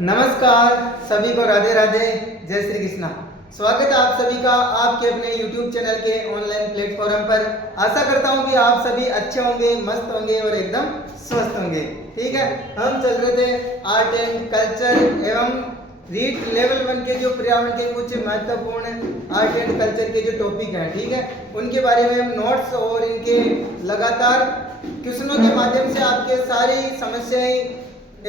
नमस्कार सभी को, राधे राधे, जय श्री कृष्णा। स्वागत है आप सभी का आपके अपने YouTube चैनल के ऑनलाइन प्लेटफॉर्म पर। आशा करता हूँ कि आप सभी अच्छे होंगे, मस्त होंगे और एकदम स्वस्थ होंगे। ठीक है, हम चल रहे थे आर्ट एंड कल्चर एवं रीट लेवल 1 के जो पर्यावरण के कुछ महत्वपूर्ण आर्ट एंड कल्चर के जो टॉपिक हैं, ठीक है, उनके बारे में हम नोट्स और इनके लगातार क्वेश्चनों के माध्यम से आपके सारी समस्याएं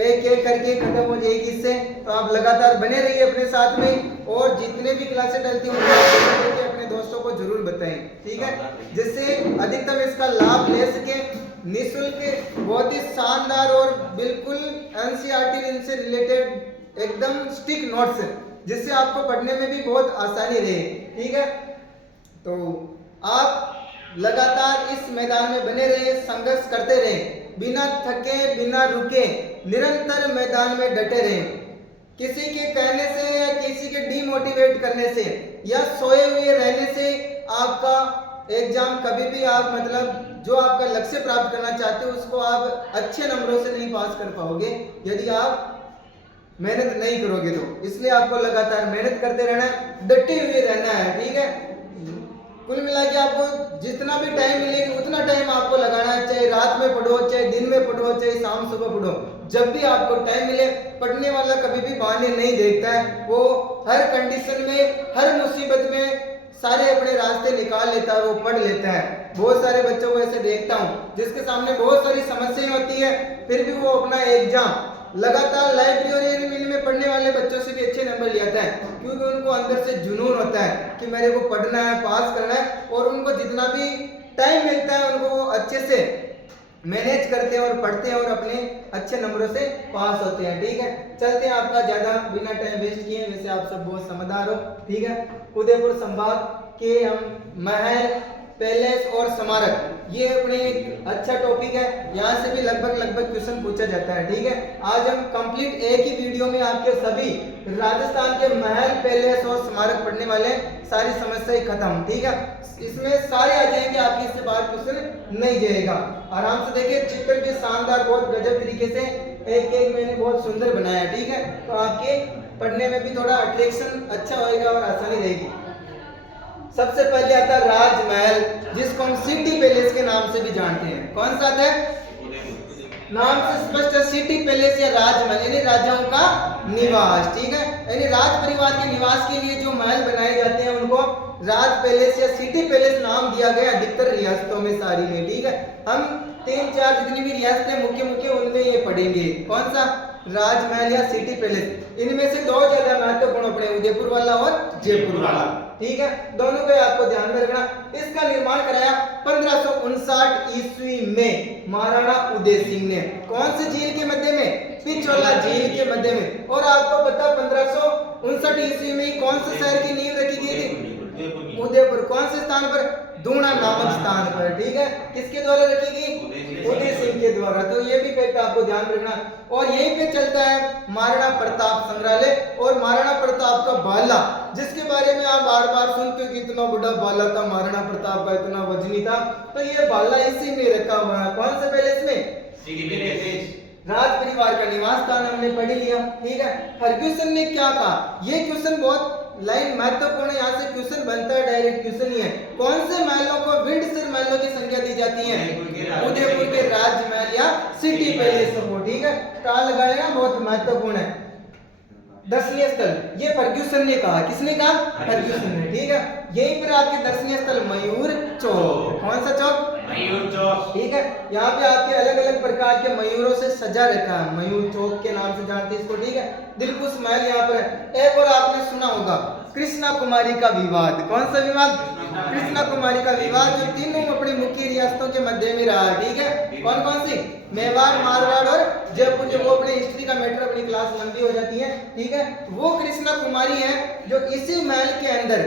एक एक करके खत्म हो जाएगी इससे। तो आप लगातार बने रहिए अपने साथ में, और जितने भी क्लासेस डलती हैं उनको अपने दोस्तों को जरूर बताएं, ठीक है, जिससे अधिकतम इसका लाभ ले सके। निःशुल्क बहुत ही शानदार और बिल्कुल एनसीईआरटी इनसे रिलेटेड एकदम स्टिक नोट्स, जिससे आपको पढ़ने में भी बहुत आसानी रहे। ठीक है, तो आप लगातार इस मैदान में बने रहे, संघर्ष करते रहे, बिना थके बिना रुके निरंतर मैदान में डटे रहे। किसी के कहने से या किसी के डीमोटिवेट करने से या सोए हुए रहने से आपका एग्जाम कभी भी आप मतलब जो आपका लक्ष्य प्राप्त करना चाहते हो उसको आप अच्छे नंबरों से नहीं पास कर पाओगे यदि आप मेहनत नहीं करोगे। तो इसलिए आपको लगातार मेहनत करते रहना है, डटे हुए रहना है। ठीक है, कुल मिला के आपको जितना भी टाइम मिलेगा उतना टाइम आपको लगाना है, चाहे रात में पढ़ो, चाहे दिन में पढ़ो, चाहे शाम सुबह पढ़ो, जब भी आपको टाइम मिले। पढ़ने वाला कभी भी बहाने नहीं देखता है, वो हर कंडीशन में हर मुसीबत में सारे अपने रास्ते निकाल लेता है, वो पढ़ लेता है। बहुत सारे बच्चों को ऐसे देखता हूँ जिसके सामने बहुत सारी समस्याएं होती है, फिर भी वो अपना एग्जाम लगातार लाइब्रेरी में पढ़ने वाले बच्चों से भी अच्छे नंबर ले आता है, क्योंकि उनको अंदर से जुनून होता है कि मेरे को पढ़ना है, पास करना है, और उनको जितना भी टाइम मिलता है उनको वो अच्छे से मैनेज करते हैं और पढ़ते हैं और अपने अच्छे नंबरों से पास होते हैं। ठीक है, चलते हैं, आपका ज्यादा बिना टाइम वेस्ट किए, वैसे आप सब बहुत समझदार हो। ठीक है, उदयपुर संभाग के हम महल, पैलेस और स्मारक, ये अपने एक अच्छा टॉपिक है, यहाँ से भी लगभग क्वेश्चन पूछा जाता है। ठीक है, आज हम कंप्लीट एक ही वीडियो में आपके सभी राजस्थान के महल, पैलेस और स्मारक पढ़ने वाले, सारी समस्याएं खत्म। ठीक है, इसमें सारे आ जाएंगे, आपके इससे बाहर क्वेश्चन नहीं जाएगा। आराम से देखिए, चित्र भी शानदार बहुत गजब तरीके से एक एक मैंने बहुत सुंदर बनाया। ठीक है, तो आपके पढ़ने में भी थोड़ा अट्रैक्शन अच्छा होएगा और आसानी रहेगी। सबसे पहले आता है राजमहल, जिसको हम सिटी पैलेस के नाम से भी जानते हैं। कौन सा आता है? नाम से स्पष्ट है, सिटी पैलेस या राजमहल, यानी राजाओं का निवास। ठीक है, यानी राज परिवार के निवास के लिए जो महल बनाए जाते हैं उनको राज पैलेस या सिटी पैलेस नाम दिया गया अधिकतर रियासतों में, सारी में। ठीक है, हम 3-4 जितनी भी रियासतें मुख्य उनमें ये पढ़ेंगे। कौन सा? राजमहल या सिटी पैलेस। इनमें से दो ज्यादा महत्वपूर्ण पड़े, उदयपुर वाला और जयपुर वाला। ठीक है, दोनों को आपको ध्यान में रखना। इसका निर्माण कराया 1559 ईस्वी में महाराणा उदय सिंह ने। कौन से झील के मध्य में? पिछोला झील के मध्य में। और आपको पता 1559 ईस्वी में कौन से शहर की नींव रखी गई थी? उदयपुर। कौन से स्थान पर? दूना नामक स्थान पर। ठीक है, किसके द्वारा रखी गई? उदय सिंह के द्वारा। तो ये भी फैक्ट आपको ध्यान रखना। और यहीं पे चलता है महाराणा प्रताप संग्रहालय और महाराणा प्रताप का भाला, जिसके बारे में आप बार बार सुनते हो कि इतना बड़ा भाला था महाराणा प्रताप का, इतना वजनी था। तो ये भाला इसी में रखा हुआ है। कौन से पैलेस में? राज परिवार का निवास स्थान हमने पढ़ लिया। ठीक है, फर्ग्यूसन ने क्या कहा? ये क्वेश्चन बहुत लाइन महत्वपूर्ण है, यहाँ से क्वेश्चन बनता है, डायरेक्ट क्वेश्चन ही है। कौन से महलों को विंडसर महलों की संख्या दी जाती है? उदयपुर के राजमहल या सिटी पैलेस को। ठीक है, कहाँ लगाएगा? बहुत महत्वपूर्ण है। दर्शनीय स्थल, ये फर्ग्यूसन ने कहा। किसने कहा? फर्ग्यूसन ने। ठीक है, यहीं पर आपके दर्शनीय स्थल मयूर चौक। कौन सा चौक? मयूर चौक। ठीक है, यहाँ पे आपके अलग अलग प्रकार के मयूरों से सजा रखा है, मयूर चौक के नाम से जानते हैं इसको। ठीक है, दिलकुश महल यहाँ पर है। एक और आपने सुना होगा, कृष्णा कुमारी का विवाद। कौन सा विवाद? कृष्णा कुमारी का विवाद, जो तीनों अपनी मुख्य रियासतों के मध्य में रहा। ठीक है, कौन कौन सी? मेवाड़, मारवाड़ और जयपुर। जो वो अपने हिस्ट्री का मैटर, अपनी क्लास लंबी हो जाती है। ठीक है, वो कृष्णा कुमारी है जो इसी महल के अंदर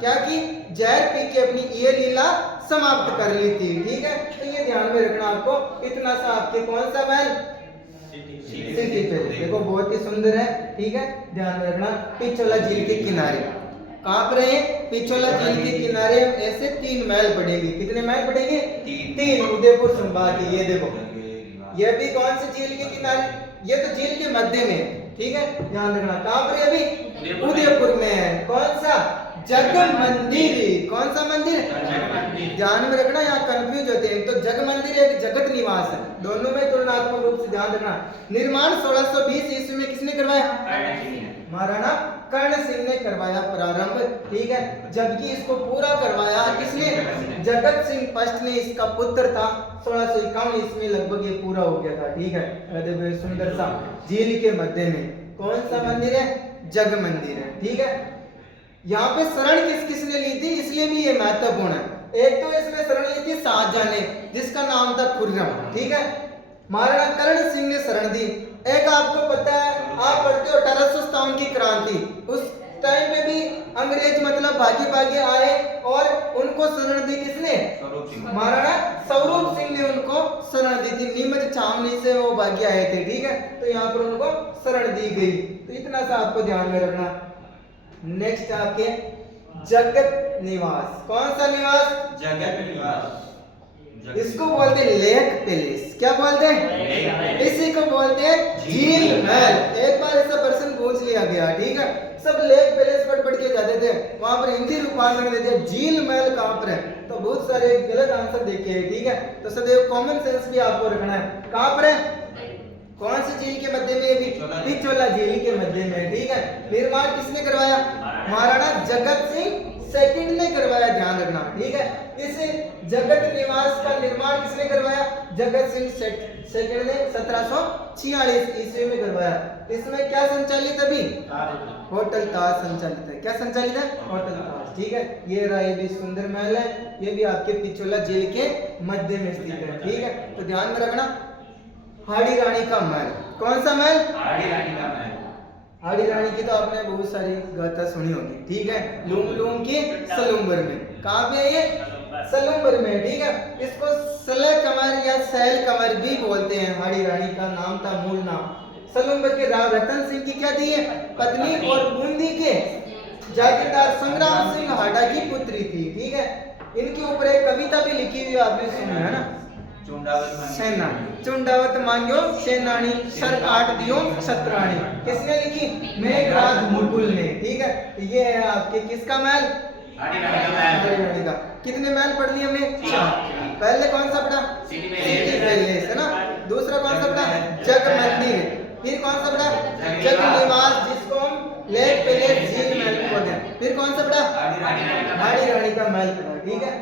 क्या की? जहर पी के अपनी ये लीला समाप्त कर ली थी। ठीक है, तो ये ध्यान में रखना आपको। इतना सा आपके कौन सा महल? City palace. देखो बहुत ही सुंदर है। ठीक है, ध्यान में रखना। पिछोला झील के किनारे, कहाँ पर है? पिछोला झील के किनारे ऐसे 3 महल पड़ेंगे। कितने महल पड़ेंगे? 3 उदयपुर संभाग के। ये देखो ये भी कौन सी झील के किनारे, ये तो झील के मध्य में है, ठीक है, ध्यान रखना। कहां पर है अभी? उदयपुर में है। कौन सा? जग मंदिर। कौन सा मंदिर? ध्यान में रखना, यहाँ कंफ्यूज होते हैं। तो जग मंदिर एक जगत निवास है, दोनों में तुलनात्मक रूप से ध्यान रखना। निर्माण 1620 ईस्वी में किसने करवाया? महाराणा कर्ण सिंह ने करवाया प्रारंभ, ठीक है। जबकि इसको पूरा करवाया किसने? जगत सिंह फर्स्ट ने, इसका पुत्र था। 1651 ईस्वी में लगभग ये पूरा हो गया था, ठीक है। देखो सुंदर सा झील के मध्य में कौन सा मंदिर है? जग मंदिर है, ठीक है। यहाँ पे शरण किस किसने ली थी, इसलिए भी ये महत्वपूर्ण है। एक तो इसमें शरण ली थी शाहजहां ने, जिसका नाम था खुर्रम, ठीक है। महाराणा कर्ण सिंह ने शरण दी। एक आपको पता है, आप पढ़ते हो 1857 की क्रांति, उस टाइम पे भी अंग्रेज मतलब भागी भागी आए और उनको शरण दी किसने? महाराणा स्वरूप सिंह ने उनको शरण दी थी। नीमच छावनी से वो भागी आए थे, ठीक है। तो यहाँ पर उनको शरण दी गई। तो इतना सा आपको ध्यान में रखना। नेक्स्ट आपके जगत निवास। कौन सा निवास? जगत निवास। इसको बोलते हैं लेक पैलेस। क्या बोलते हैं? इसी को बोलते हैं झील महल। एक बार ऐसा प्रश्न पूछ लिया गया, ठीक है। सब लेक पैलेस पढ़ के जाते थे, वहां पर हिंदी रूपांतरण देते हैं झील महल कहां पर है, तो बहुत सारे गलत आंसर देखे हैं, ठीक है। तो सदैव कॉमन सेंस भी आपको रखना है। कहां पर है? कौन सी झील के मध्य में? भी पिछोला झील के मध्य में, ठीक है। निर्माण किसने करवाया? महाराणा जगत सिंह सेकंड ने करवाया, ध्यान रखना, ठीक है। इस जगत निवास का निर्माण किसने करवाया? जगत सिंह सेकंड ने 1746 ईस्वी में करवाया। इसमें क्या संचालित अभी? होटल ताज संचालित है। क्या संचालित है? होटल ताज, ठीक है। ये रहा, ये भी सुंदर महल है, ये भी आपके पिछोला झील के मध्य में स्थित है, ठीक है। तो ध्यान में रखना। हाड़ी रानी का महल। कौन सा महल? हाड़ी रानी का महल। हाड़ी रानी की तो आपने बहुत सारी गाथा सुनी होगी, ठीक है। लूम लूम की सलूम्बर में। कहाँ पे है ये? सलूम्बर में, ठीक है। इसको सले कंवर या सैल कंवर भी बोलते हैं। हाड़ी रानी का नाम था, मूल नाम। सलूम्बर के राव रतन सिंह की क्या थी पत्नी, और बूंदी के जागीरदार संग्राम सिंह हाड़ा की पुत्री थी, ठीक है। इनके ऊपर एक कविता भी लिखी हुई आपने सुनी है ना, सेनानी चुंडावत मांग्यो सेनानी सर काट दियो शत्राणी। किसने लिखी? मेघराज मुकुल ने, ठीक है। ये है आपके किसका महल? हाड़ी रानी का। कितने महल पढ़ लिए हमने? 4। पहले कौन सा पढ़ा? सिटी पैलेस, है ना। दूसरा कौन सा पढ़ा? जग मंदिर। फिर कौन सा पढ़ा? जग निवास, जिसको हम लेक पैलेस झील महल बोलते हैं। फिर कौन सा पढ़ा? हाड़ी रानी का महल पढ़ा, ठीक है।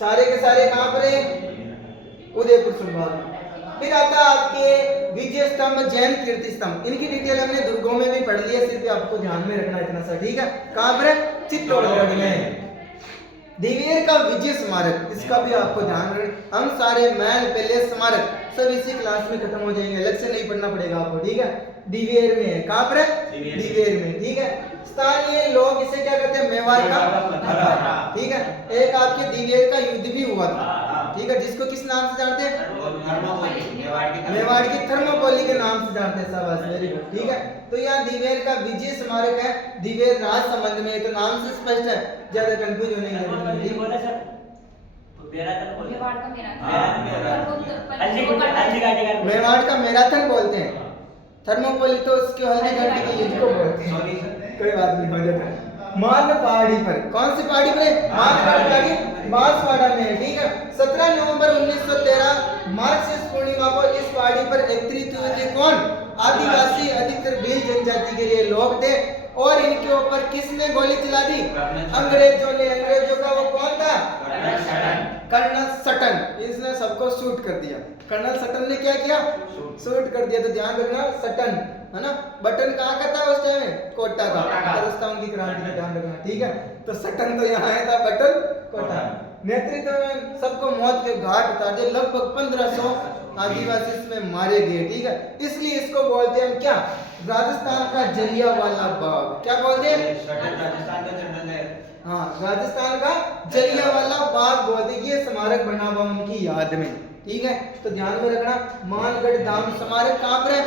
सारे के सारे कहां पर है? उदयपुर संभाग में। फिर आता आपके विजय स्तंभ, जैन कीर्ति स्तंभ। इनकी डिटेल हमने दुर्गों में भी पढ़ ली है, सिर्फ आपको ध्यान में रखना इतना सा, ठीक है। कहां पर है? चित्तौड़गढ़ में। दिवेर का विजय स्मारक, इसका भी आपको ध्यान रखना। हम सारे महल पैलेस स्मारक सब इसी क्लास में खत्म हो जाएंगे, अलग से नहीं पढ़ना पड़ेगा आपको, ठीक है। दिवेर में है। कहां पर है? दिवेर में, ठीक है। स्थानीय लोग इसे क्या कहते हैं? मेवाड़ का पत्थर, ठीक है। एक आपके दिवेर का युद्ध भी हुआ था, ठीक है, जिसको किस नाम से जानते हैं? मेवाड़ की थर्मोपोली के नाम से जानते हैं, शाबाश, वेरी गुड, ठीक है। तो यहाँ दिवेर का विजय स्मारक है, दिवेर राज संबंध में, तो नाम से स्पष्ट है, ज्यादा कंफ्यूज होने की जरूरत नहीं। मेवाड़ का मैराथन बोलते हैं, थर्मोपोली तो उसके हल्दी घंटी के युद्ध को बोलते हैं। कोई बात नहीं, हो जाता है। मान पहाड़ी पर। कौन सी पहाड़ी पर है? मान पहाड़ी, बांसवाड़ा में, ठीक है। 17 नवंबर 1913 मार्क्सिस्ट पूर्णिमा को इस पहाड़ी पर एकत्रित हुए थे। कौन? आदिवासी, अधिकतर भील जनजाति के ये लोग थे। और इनके ऊपर किसने गोली चला दी? अंग्रेजों ने। अंग्रेजों का वो कौन था? Colonel Sutton. इसने सबको शूट कर दिया। कर्नल सटन ने क्या किया? शूट कर दिया। तो ध्यान रखना, सटन, है ना। बटन कहाँ का था उस टाइम में? कोटा का। राजस्थान की क्रांति का ध्यान रखना, ठीक है। तो सटन तो यहाँ आया था, बटन कोटा। नेतृत्व में सबको मौत के घाट उतार दिए। लगभग 1500 आदिवासी इसमें मारे गए, ठीक है। इसलिए इसको बोलते हैं हम क्या? राजस्थान का जलियांवाला बाग। क्या बोलते हैं? राजस्थान का जनरल है। हाँ, राजस्थान का जलियांवाला बाग बोलते हैं। ये स्मारक बना हुआ उनकी याद में, ठीक है। तो ध्यान में रखना। मानगढ़ धाम स्मारक कहाँ पर है?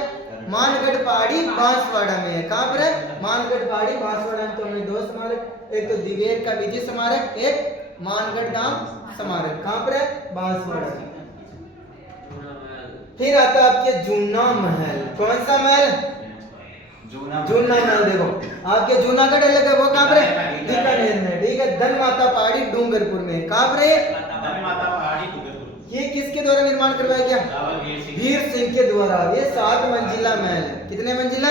मानगढ़ पहाड़ी बांसवाड़ा में है। कहाँ पर है? मानगढ़ पहाड़ी बांसवाड़ा में। तो हमें 2 स्मारक, एक तो दिवेर का विजय स्मारक, एक मानगढ़ धाम स्मारक। कहाँ पर है? बांसवाड़ा। फिर आता है आपके जूना महल। कौन सा महल? जूना महल। देखो आपके जूनागढ़ इलाके है, वो कहाँ पर है? बीकानेर में, ठीक है। धन माता पहाड़ी डूंगरपुर में। कहाँ पर है? ये किसके द्वारा निर्माण करवाया गया? वीर सिंह के द्वारा। ये 7 मंजिला महल है। कितने मंजिला?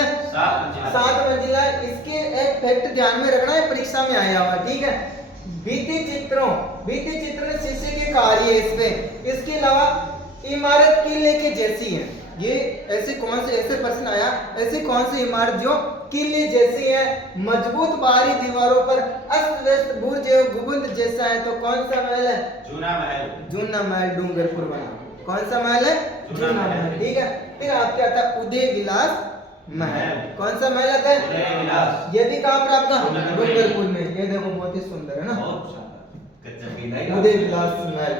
7 मंजिला। इसके एक फैक्ट ध्यान में रखना है, परीक्षा में आया हुआ, ठीक है। भित्ति चित्रण शीशे के कार्य इस पे। इसके अलावा इमारत किले के जैसी है। ये ऐसे कौन से ऐसे प्रश्न आया, ऐसी कौन सी इमारत जो किले जैसी है, मजबूत बाहरी दीवारों पर अस्त व्यस्त बुर्ज एवं गुंबद जैसा है, तो कौन सा महल है? जूना महल डूंगरपुर बना। कौन सा महल है? जूना महल, ठीक है। फिर आपके आता है उदय विलास महल। कौन सा महल आता है? ये भी कहाँ पर आपका? डूंगरपुर में। ये देखो बहुत ही सुंदर है ना, उदय विलास महल।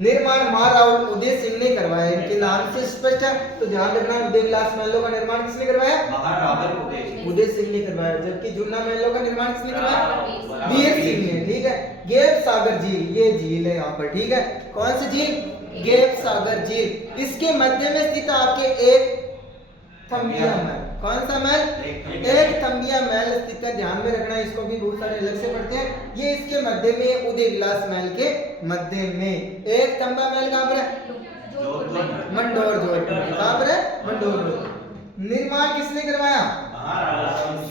निर्माण महाराव उदय सिंह ने करवाया। इनके नाम से स्पष्ट है, तो ध्यान रखना। उदय विलास महलों का निर्माण किसने करवाया? उदय सिंह ने करवाया। जबकि जूना महलों का निर्माण किसने करवाया? वीर सिंह ने, ठीक है। गेप सागर झील, ये झील है यहाँ पर, ठीक है। कौन सी झील? गेप सागर झील। इसके मध्य में स्थित आपके एक थम्बिया महल। कौन सा महल? एक थम्बिया महल स्थित है, ध्यान में रखना। इसको भी बहुत सारे अलग से पढ़ते हैं। ये इसके मध्य में, उदय विलास महल के मध्य में एक थम्बा महल कहाँ पर है? मंडोर जोधपुर। कहाँ पर है? मंडोर। निर्माण किसने करवाया?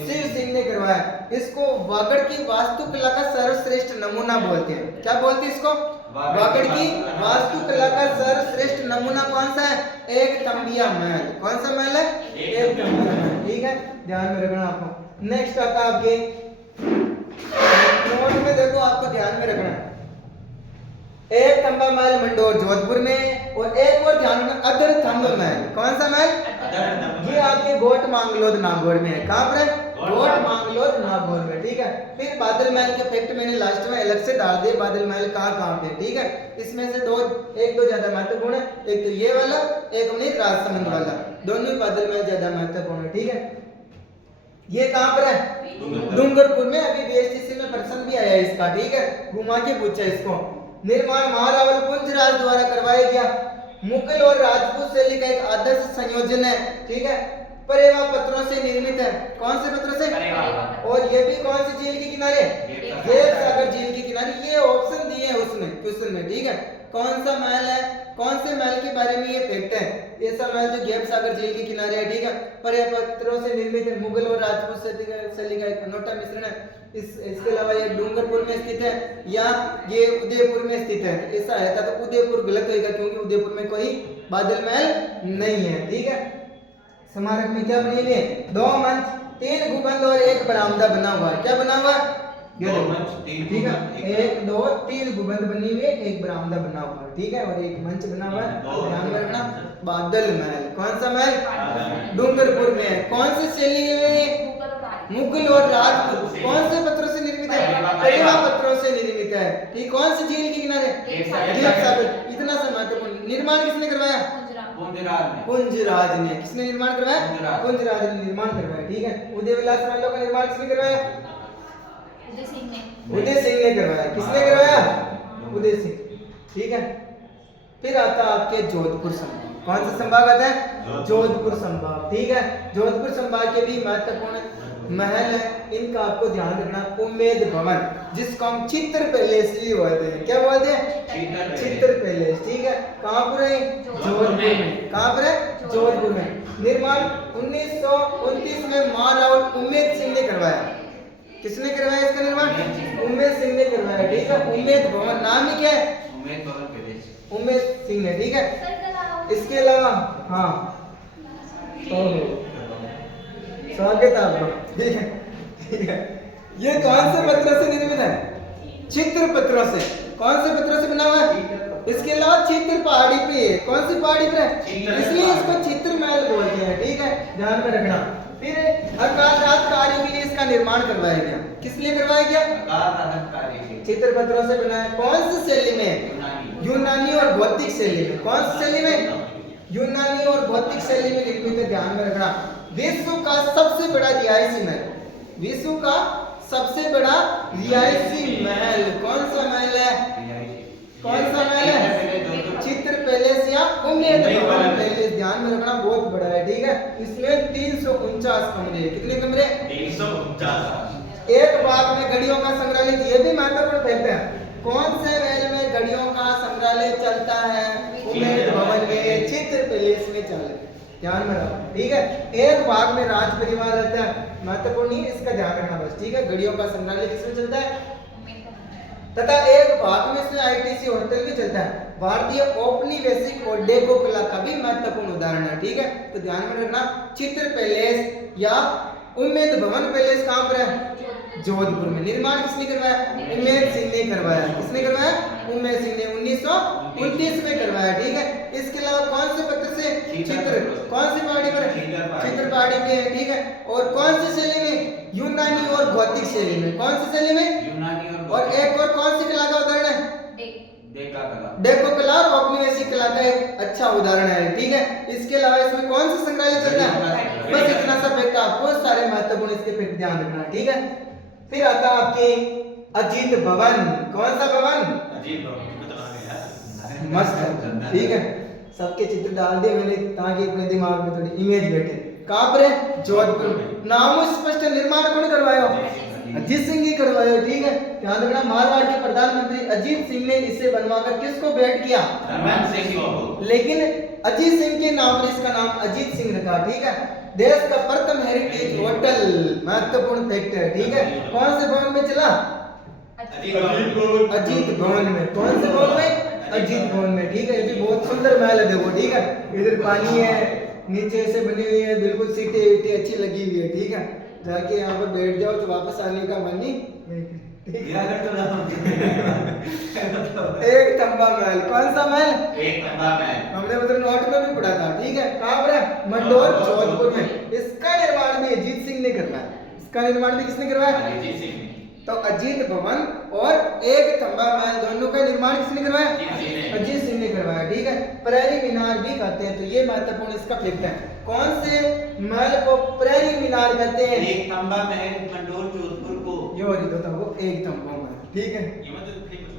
शिव सिंह ने करवाया। इसको वागड़ की वास्तुकला का सर्वश्रेष्ठ नमूना बोलते हैं। क्या बोलते हैं इसको? वागड़ की वास्तुकला का सर्वश्रेष्ठ नमूना कौन सा है? एक थम्बिया महल। कौन सा महल है? एक थम्बिया महल, ठीक है। ध्यान में रखना आपको। नेक्स्ट आता है आपके नोट में, देखो आपको ध्यान में रखना है। एक थम्बा महल मंडोर जोधपुर में, और एक और ध्यान रखना अदर थम्ब महल। कौन सा महल? ये आपके गोट मांगलोद नागौर में है। कहाँ पर है? गोट मांगलोद नागौर में, ठीक है। फिर बादल महल के फैक्ट मैंने लास्ट में अलग से डाल दिए, बादल महल कहाँ पे, ठीक है। इसमें से एक दो ज्यादा महत्वपूर्ण है। एक तो ये वाला, एक अपनी राजसमंद वाला, दोनों बादल महल ज्यादा महत्वपूर्ण है, ठीक है। ये कहाँ पर है? डूंगरपुर में। अभी बीएसटीसी में प्रश्न भी आया इसका, ठीक है। घुमा के पूछा इसको। निर्माण महारावल कुंजराज द्वारा करवाया गया। मुगल और राजपूत शैली का एक आदर्श संयोजन है, ठीक है। परेवा पत्थरों से निर्मित है। कौन से पत्थरों से? और ये भी कौन सी झील के किनारे? गेप सागर झील के किनारे। ये ऑप्शन दिए हैं उसमें क्वेश्चन में, ठीक है। कौन सा महल है? कौन से महल के बारे में ये फैक्ट है? ऐसा महल जो गेप सागर झील के किनारे है, ठीक है। परेवा पत्थरों से निर्मित है। मुगल और राजपूत शैली का एक अनोखा मिश्रण है। इसके अलावा ये डूंगरपुर में स्थित है, या ये उदयपुर में स्थित है। ऐसा है तो उदयपुर गलत होगा, क्योंकि उदयपुर में कोई बादल महल नहीं है, ठीक है। स्मारक में क्या बनी हुई है? 2 मंच, 3 गुंबद और 1 बरामदा बना हुआ है। क्या बना हुआ है? ठीक है। 1 2 3 गुंबद बनी हुई है, 1 बरामदा बना हुआ है, ठीक है। और 1 मंच बना हुआ है। ध्यान में रखना। बादल महल। कौन सा महल? डूंगरपुर में है। कौन सी शैली में? मुगल और राजपूत। कौन से पत्थरों से निर्मित है? परेवा पत्थरों से निर्मित है, ठीक। कौन सी झील के किनारे? गेप सागर। इतना सा महत्वपूर्ण। निर्माण किसने करवाया? कुंजराज ने। किसने निर्माण करवाया? कुंजराज ने निर्माण करवाया, ठीक है। उदय विलास महलों का निर्माण किसने करवाया? उदय सिंह ने करवाया। किसने करवाया? उदय सिंह, ठीक है। फिर आता आपके जोधपुर संभाग। कौन सा संभाग आता है? जोधपुर संभाग, ठीक है। जोधपुर संभाग के भी महत्वपूर्ण महल है, इनका आपको ध्यान रखना। उम्मेद भवन, जिसको हम चित्र पैलेस भी बोलते हैं। क्या बोलते हैं? चित्र पैलेस, ठीक है। कहाँ पर है? जोधपुर में। कहाँ पर है? जोधपुर में। निर्माण 1929 में महारावल उम्मेद सिंह ने करवाया। किसने करवाया इसका निर्माण? उम्मेद सिंह ने करवाया, ठीक है। उम्मेद भवन नाम ही क्या है? उम्मेद सिंह ने, ठीक है। इसके अलावा स्वागत है आपका, ठीक है, ठीक है। ये कौन से पत्थरों से निर्मित है? चित्र पत्थरों से। कौन से पत्थरों से बना हुआ है? इसके अलावा चित्र पहाड़ी पे है। कौन सी पहाड़ी पे है? इसलिए इसको चित्र महल बोलते हैं, ठीक है। ध्यान में रखना। फिर अकाल रात कार्य के लिए इसका निर्माण करवाया गया। किस लिए करवाया गया? चित्र पत्थरों से बना है। कौन सी शैली में? यूनानी और भौतिक शैली में। कौन सी शैली में? यूनानी और भौतिक शैली में निर्मित है। ध्यान में रखना। विश्व का सबसे बड़ा रिहायशी महल। विश्व का सबसे बड़ा रिहायशी महल कौन सा महल है? कौन सा महल है? चित्र पैलेस या उम्मेद भवन पैलेस। इसमें 349 कमरे। कितने कमरे? 349। एक बाग में घड़ियों का संग्रहालय, ये भी महत्वपूर्ण फैक्ट है। कौन से महल में घड़ियों का संग्रहालय चलता है? उम्मेद भवन में, चित्र पैलेस में चले। ध्यान में रखो, ठीक है। एक बाग में राज परिवार रहता है, महत्वपूर्ण नहीं है, इसका ध्यान रखना बस, ठीक है। घड़ियों का संग्रहालय किसमें चलता है? तथा एक भाग में इसमें आईटीसी होटल भी चलता है। भारतीय औपनिवेशिक और डेको कला का भी महत्वपूर्ण उदाहरण है, ठीक है। तो ध्यान में रखना, चित्र पैलेस या उम्मेद भवन पैलेस कहां पर है? जोधपुर में। निर्माण किसने करवाया? उम्मेद सिंह ने करवाया। किसने करवाया? उम्मेद सिंह ने 1929 में करवाया, ठीक है। इसके अलावा कौन से पत्र से? चित्र। कौन सी पहाड़ी पर? चित्र पहाड़ी पे है, ठीक है। और कौन सी शैली में? यूनानी और गौतिक शैली में। कौन सी शैली में? यूनानी और एक और कौन सी कला का उदाहरण है? डेका कला। डेको कला और औपनिवेशिक कला का एक अच्छा उदाहरण है, ठीक है। इसके अलावा इसमें कौन सा संग्रहालय चलता है? बस इतना सा फैक्ट, आपको सारे महत्वपूर्ण इसके फैक्ट ध्यान रखना, ठीक है। फिर आता है आपके अजीत भवन। कौन सा भवन? अजीत भवन कितना आगे है? मस्त है, ठीक है। सबके चित्र डाल दिए मैंने ताकि अपने दिमाग में थोड़ी इमेज बैठे। कहां पर है? जोधपुर में। नाम स्पष्ट, निर्माण कौन करवाया? अजीत सिंह ही करवाया, ठीक है। ध्यान रखना, मारवाड़ के प्रधानमंत्री अजीत सिंह ने इसे बनवाकर किसको भेंट किया? धर्मेंद्र सिंह को। लेकिन अजीत सिंह के नाम पर इसका नाम अजीत सिंह रखा, ठीक है। देश का प्रथम हेरिटेज होटल, महत्वपूर्ण फैक्ट है, ठीक है। कौन से भवन में चला? अजीत भवन में। कौन से भवन में? अजीत भवन में, ठीक है। ये भी बहुत सुंदर महल है, देखो, ठीक है। इधर पानी है, नीचे से बनी हुई है, बिल्कुल सीटें वीटें अच्छी लगी हुई है, ठीक है। जाके यहाँ पर बैठ जाओ तो वापस आने का मन नहीं। एक तंबा महल। कौन सा महल? एक तंबा महल। हमने उधर नोट में भी पढ़ा था, ठीक है। कहाँ पर है? मंडोर, जोधपुर में। इसका निर्माण भी अजीत सिंह ने करवाया। इसका निर्माण भी किसने करवाया? अजीत सिंह ने। तो अजीत भवन और एक तंबा महल, दोनों का निर्माण किसने करवाया? अजीत सिंह ने करवाया, ठीक है। प्रहरी मीनार भी कहते हैं, तो ये महत्वपूर्ण इसका फैक्ट है। कौन से महल को प्रहरी मीनार कहते हैं? एक तंबा महल मंडोर जोधपुर को। ये और इधर था वो एक तंबा महल, ठीक है। ये मतलब फेमस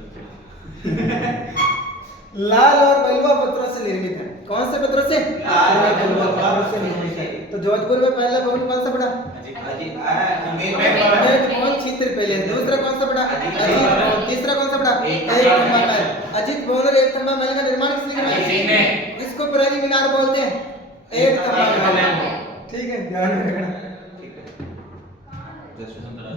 लाल और बलुआ पत्थरों से निर्मित है। कौन से पत्थरों से? लाल और बलुआ बलुआ पत्थरों से निर्मित है। तो जोधपुर में पहला भवन कौन सा पड़ा? उम्मेद भवन, चित्र पैलेस। दूसरा कौन सा पड़ा? अजीत भवन। तीसरा कौन सा पड़ा? एक तंबा महल। अजीत भवन और एक तंबा महल का निर्माण किसने करवाया? इसको प्रहरी मीनार बोलते हैं, एक तंबा महल, ठीक है। ध्यान रखना।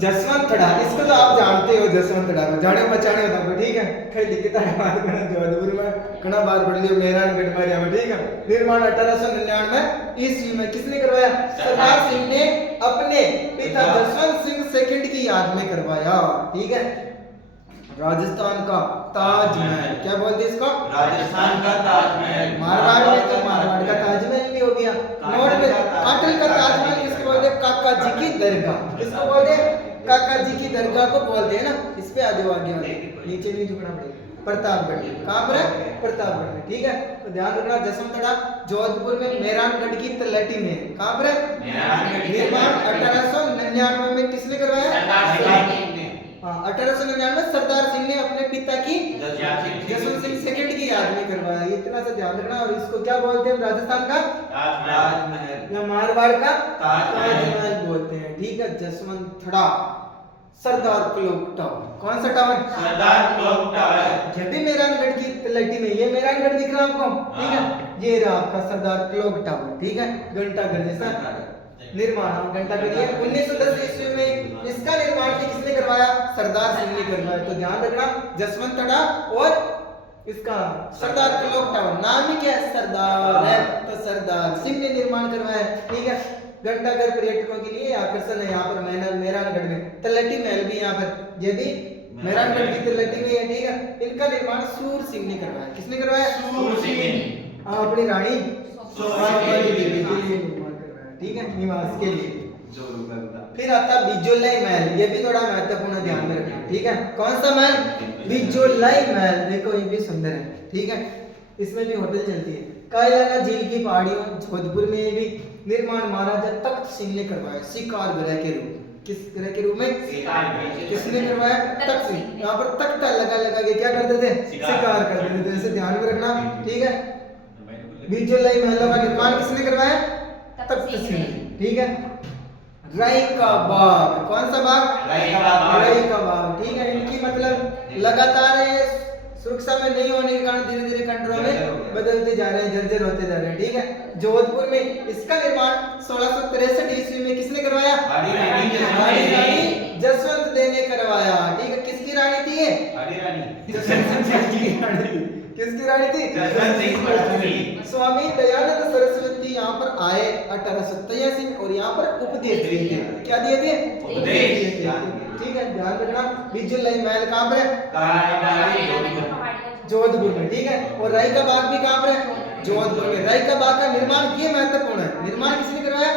जसवंतड़ा, इसको तो आप जानते हो, जसवंतड़ा को जाने बचाने होता है, ठीक है। कई दिक्कत है बात करना, जोधपुर में कना बार पढ़ लियो, मेहरानगढ़ मारिया में, ठीक है। निर्माण 1899 ईस्वी में किसने करवाया? सरदार सिंह ने अपने पिता जसवंत सिंह सेकंड की याद में करवाया, ठीक है। राजस्थान का ताजमहल, क्या बोलते हैं इसको? राजस्थान का ताजमहल। मारवाड़ में तो मारवाड़ का ताजमहल भी हो गया। नोट में काटल का ताजमहल किसको बोलते हैं? काका जी की दरगाह। किसको बोलते हैं? काका जी की दरगाह को बोलते हैं ना। इस पे आ जाओ, आगे नीचे नहीं झुकना पड़ेगा। प्रतापगढ़, कहाँ पर है? प्रतापगढ़ में, ठीक है। तो ध्यान रखना, जसवंतड़ा जोधपुर में मेहरानगढ़ की तलहटी में। कहाँ पर है? निर्माण 1899 में किसने करवाया? हाँ, 1899 सरदार सिंह ने अपने पिता की जसवंत सिंह सेकंड की याद में करवाया। इतना सा ध्यान रखना। और इसको क्या बोलते हैं? राजस्थान का ताजमहल या मारवाड़ का ताजमहल ताजमहल बोलते हैं, ठीक है। जसवंतड़ा, सरदार क्लॉक टावर। कौन सा टावर? सरदार क्लॉक टावर। ये भी मेहरानगढ़ की तलहटी में। ये मेहरानगढ़ दिख रहा है आपको, ठीक है। ये रहा आपका सरदार क्लॉक टावर, ठीक है। घंटाघर जैसा निर्माण, घंटाघर। 1910 ईस्वी में इसका निर्माण भी किसने करवाया? सरदार सिंह ने करवाया। तो ध्यान रखना, जसवंतड़ा और इसका सरदार क्लॉक टावर, नाम ही क्या है? सरदार है, तो सरदार सिंह ने निर्माण करवाया, ठीक है। घंटाघर पर्यटकों के लिए आकर्षण है। यहाँ पर मेहरानगढ़ में तलहटी महल भी यहाँ पर, ये भी मेहरानगढ़ की तलहटी में है, ठीक है। इनका निर्माण सूर सिंह ने करवाया। किसने करवाया? सूर सिंह ने। हाँ, अपनी रानी सोहागवती देवी के लिए निर्माण करवाया, ठीक है, निवास के लिए। फिर आता बिजोलाई महल, ये भी थोड़ा महत्वपूर्ण ध्यान में रखना, ठीक है। कौन सा महल? बिजोलाई महल। देखो, ये भी सुंदर है, ठीक है। इसमें भी होटल चलती है। कायलाना झील की पहाड़ियों जोधपुर में भी निर्माण महाराजा तख्त सिंह ने करवाया, शिकार गृह के रूप। किस ग्रह के रूप में? किसने करवाया? तख्त सिंह। यहाँ पर तख्ता लगा लगा के क्या करते थे? शिकार करते थे। इसे ध्यान में रखना, ठीक है। बिजोलाई महलों का निर्माण किसने करवाया? तख्त सिंह, ठीक है। राई का बाग, कौन सा बाग? राई का बाग। राई का बाग, ठीक है। इनकी मतलब लगातार ये सुरक्षा में नहीं होने के कारण धीरे धीरे खंडरों में बदलते जा रहे हैं, जर्जर होते जा रहे हैं, ठीक है। जोधपुर में इसका निर्माण 1663 ईस्वी में किसने करवाया? हाड़ी रानी जसवंत देव ने करवाया, ठीक है। किसकी रानी थी ये? जसवंत सिंह की रानी। किसकी रानी थी? जसवंत सिंह की। स्वामी दयानंद सरस्वती यहाँ पर आए 1883 में और यहाँ पर उपदेश दिए थे। क्या दिए थे? उपदेश दिए थे, ठीक है। ध्यान रखना। बिजुलाई महल कहाँ पर है? जोधपुर में, ठीक है। और राई का बाग भी कहाँ पर है? जोधपुर में। राई का बाग का निर्माण ये महत्वपूर्ण है, निर्माण किसने करवाया?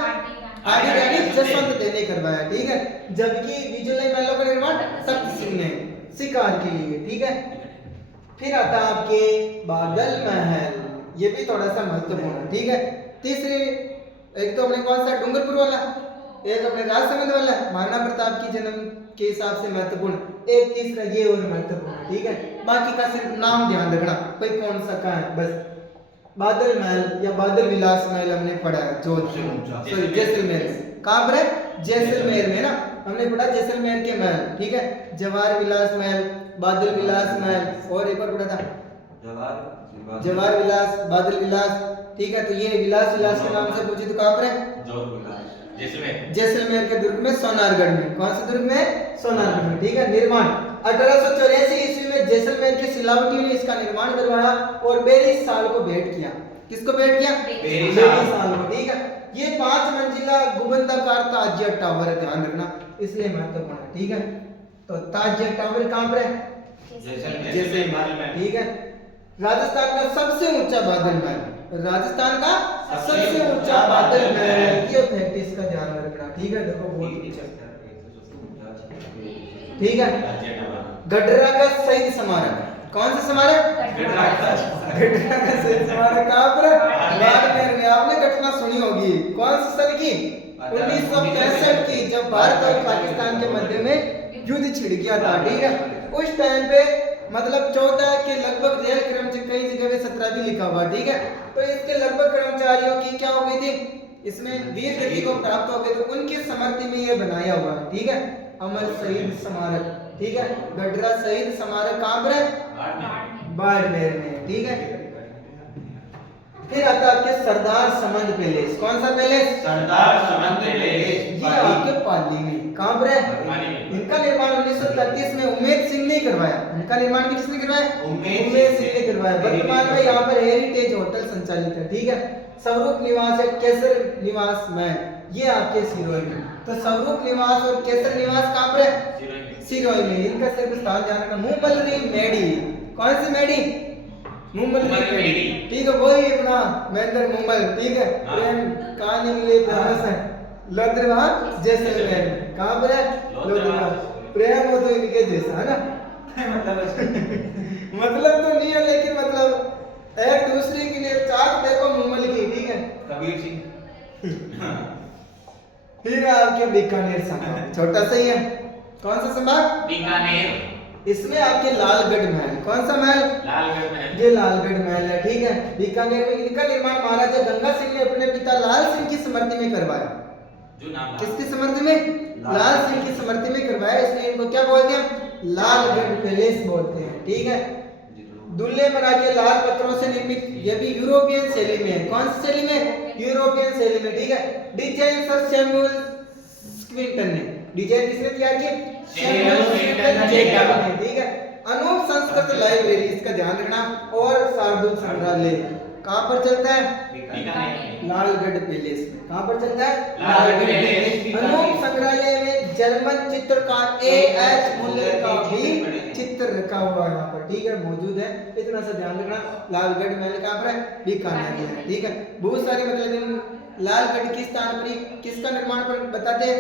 आदि रानी जसवंत देव ने करवाया, ठीक है। जबकि बिजुलाई महलों का निर्माण तख्त सिंह ने शिकार के लिए, ठीक है। फिर आता है आपके बादल महल, ये भी थोड़ा सा महत्वपूर्ण है, ठीक है। तीसरे, एक तो अपने कौन सा डूंगरपुर वाला, एक अपने राजसमंद वाला महाराणा प्रताप की जन्म के हिसाब से महत्वपूर्ण, एक तीसरा ये और महत्वपूर्ण है, ठीक है। बाकी का सिर्फ नाम ध्यान रखना भाई कौन सा कहाँ है बस। बादल महल या बादल विलास महल हमने पढ़ा है जोधपुर, सॉरी जैसलमेर में। कहाँ पर है? जैसलमेर में ना, हमने पढ़ा जैसलमेर के महल, ठीक है। जवाहर विलास महल, बादल विलास महल और एक और पढ़ा था जवाहर विलास, बादल विलास, ठीक है। तो ये विलास के नाम से पूछे तो कहाँ पर है? जैसलमेर के दुर्ग में, सोनारगढ़ में। कौन से दुर्ग में? सोनारगढ़ में, ठीक है। निर्माण 1884 ईस्वी में जैसलमेर के सिलावटियों ने इसका निर्माण करवाया और 42 साल को भेंट किया। किसको भेंट किया? 42 साल को, ठीक है। ये 5 मंजिला गुंबदाकार ताजिया टावर है, ध्यान रखना, इसलिए महत्वपूर्ण है, ठीक है। तो ताजिया टावर कहाँ पर है? जैसलमेर में, ठीक है। राजस्थान का सबसे ऊंचा बादल महल, राजस्थान का सबसे ऊंचा बादल महल, ये फैक्ट इसका ध्यान रखना, ठीक है। देखो बहुत ऊंचा, ठीक है। गडरा का शहीद स्मारक, कौन सा स्मारक? गडरा का शहीद स्मारक कहाँ पर? बाड़मेर में। आपने घटना सुनी होगी, कौन सी सन की? 1965 की, जब भारत और पाकिस्तान के मध्य में युद्ध छिड़ गया था, ठीक है। उस टाइम पे मतलब 14 के लगभग रेल कर्मचारी, कई जगह पे 17 भी लिखा हुआ, ठीक है। तो इसके लगभग कर्मचारियों की क्या हो गई थी, इसमें वीर गति को प्राप्त हो गए, तो उनकी स्मृति में ये बनाया हुआ है, ठीक है। अमर शहीद स्मारक, ठीक है। गडरा शहीद स्मारक कहाँ पर है? बाड़मेर में, ठीक है। फिर आता है आपके सरदार समंद पैलेस, कौन सा पैलेस? सरदार समंद पैलेस, ये आपके पाली में। कहाँ पर है? इनका निर्माण 1933 में उमेद सिंह ने करवाया। इनका निर्माण भी किसने करवाया? उमेद सिंह ने करवाया। वर्तमान में यहाँ पर हेरिटेज होटल संचालित है, ठीक है। स्वरूप निवास है, केसर निवास में, ये आपके सिरोही में। तो स्वरूप निवास और केसर निवास कहाँ पर है? सिरोही में। इनका सिर्फ स्थान ध्यान रखना, मुंबलरी मेडी। कौन सी मेडी? मुंबलरी मेडी, ठीक है। वही अपना महेंद्र मुंबल, ठीक है। प्रेम कहानी के लिए फेमस है। लोधरवाल जैसलमेर में, कहाँ पर है? लोधरवाल। प्रेम हो तो इनके जैसा है ना मतलब तो नहीं है, लेकिन मतलब एक दूसरे के लिए चाक देखो मुंबल की, ठीक है। कबीर सिंह। फिर आपके बीकानेर संभाग, छोटा सा ही है। कौन सा संभाग? बीकानेर। इसमें आपके लालगढ़ महल, कौन सा महल? लालगढ़ महल। ये लालगढ़ महल है, ठीक है। बीकानेर में इनका निर्माण महाराजा गंगा सिंह ने अपने पिता लाल सिंह की स्मृति में करवाया। किसकी स्मृति में? लाल सिंह की स्मृति में करवाया, इसलिए इनको क्या बोलते हैं? लालगढ़ पैलेस बोलते हैं, ठीक है। दुल्ले बना के लाल पत्थरों से निर्मित, ये भी यूरोपियन शैली में है। कौन सी शैली में? यूरोपियन शैली में, ठीक है। डिजाइन सर सैमुअल स्क्विंटन ने, डिजाइन किसने तैयार की? सैमुअल स्क्विंटन ने, ठीक है। अनूप संस्कृत लाइब्रेरी, इसका ध्यान रखना, और शार्दुल संग्रहालय कहाँ पर चलता है? लालगढ़ पैलेस में। कहाँ पर चलता है? लालगढ़ पैलेस। अनूप संग्रहालय में जर्मन चित्रकार A.H. मुल्लर का भी चित्र रखा हुआ यहाँ पर, ठीक है, मौजूद है। इतना सा ध्यान रखना। लालगढ़ महल कहाँ पर है? बीकानेर में है, ठीक है। बहुत सारे मतलब लालगढ़ की स्थान पर किसका निर्माण पर बताते हैं?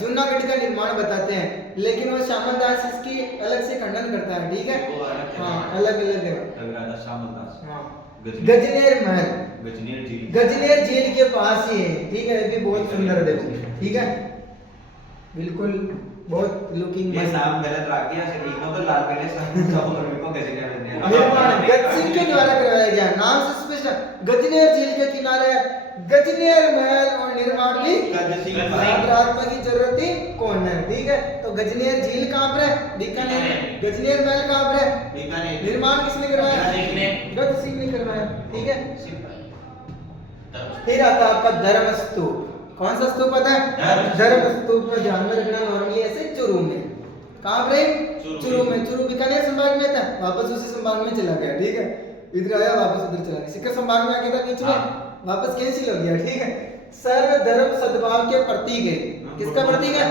जूनागढ़ का निर्माण बताते हैं, लेकिन वो श्यामल दास इसकी अलग से खंडन करता है, ठीक है। हाँ, अलग अलग है। गजनेर महल, गजनेर झील के पास ही है, ठीक है। ये भी बहुत सुंदर है, देखो, ठीक है। बिल्कुल बहुत लुकिंग ये नाम गलत रख दिया से लिखो तो लाल पैलेस को गजनेर निर्माण गज सिंह के द्वारा करवाया गया। नाम से कृष्ण गजनेर झील के किनारे गजनेर महल और निर्माण भी राजराजमा की जरूरत थी कौन है? ठीक है, तो गजनेर झील कहाँ पर है? बीकानेर। गजनेर महल कहाँ पर है? बीकानेर। निर्माण किसने करवाया? गज सिंह ने करवाया। ठीक है, फिर आता आपका धर्म स्तूप। कौन सा स्तूप आता है? धर्म स्तूप को ध्यान में रखना, नॉर्मली ऐसे चुरू में। कहाँ पर है? चुरू में। चुरू बीकानेर संभाग में था, वापस उसी संभाग में चला गया। ठीक है, इधर आया वापस उधर चला गया, सीकर संभाग में आ गया था बीच में, वापस कैंसिल हो गया। ठीक है, सर्व धर्म सद्भाव के प्रतीक है। किसका प्रतीक है?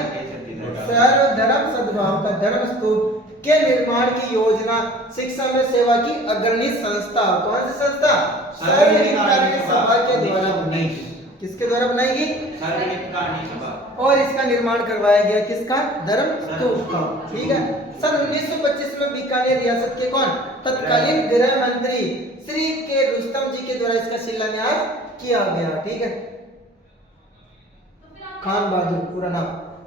सर्व धर्म सद्भाव का धर्म स्तूप के निर्माण की योजना शिक्षा में सेवा की अग्रणी संस्था। कौन सी संस्था? सर्वहितकारी सभा के द्वारा बनाई। किसके द्वारा बनाई गई? सर्वहितकारी सभा। और इसका निर्माण करवाया गया किसका? धर्म स्तूप का। ठीक है, सन 1925 में बीकानेर रियासत के कौन? तत्कालीन गृह मंत्री श्री के रुस्तम जी के द्वारा इसका शिलान्यास किया गया। ठीक है, खान बहादुर पूरा नाम।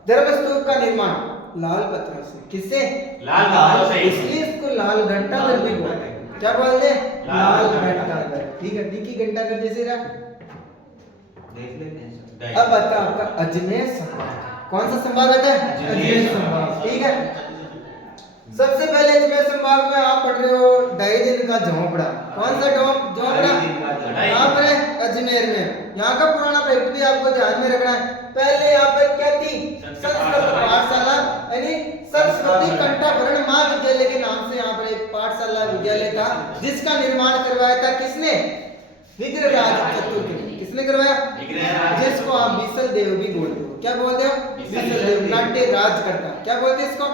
धर्म स्तूप का निर्माण लाल पत्थर से। किससे? लाल पत्थर से। इसलिए इसको लाल घंटाघर भी बोलते हैं। क्या बोलते हैं? लाल घंटाघर। ठीक है, डीकी घंटाघर जैसे रहा। देख लेते हैं। अब आता आपका अजमेर संभाग। कौन सा संभाग आता है? अजमेर संभाग। ठीक है, सबसे पहले अजमेर संभाग में आप पढ़ रहे हो 2.5 दिन का झोंपड़ा। कौन सा झोंपड़ा? यहाँ पर है अजमेर में। यहाँ का पुराना फैक्ट भी आपको ध्यान में रखना है। पहले यहाँ पर क्या थी? संस्कृत पाठशाला, यानी सरस्वती कंठाभरण महाविद्यालय के नाम से यहाँ पर एक पाठशाला विद्यालय था, जिसका निर्माण करवाया था किसने? विग्रहराज चतुर्थ ने। किसने करवाया? जिसको आप बीसल देव भी बोलते हो। क्या बोलते हो? बीसल देव। नाट्य राज करता। क्या बोलते हैं इसको?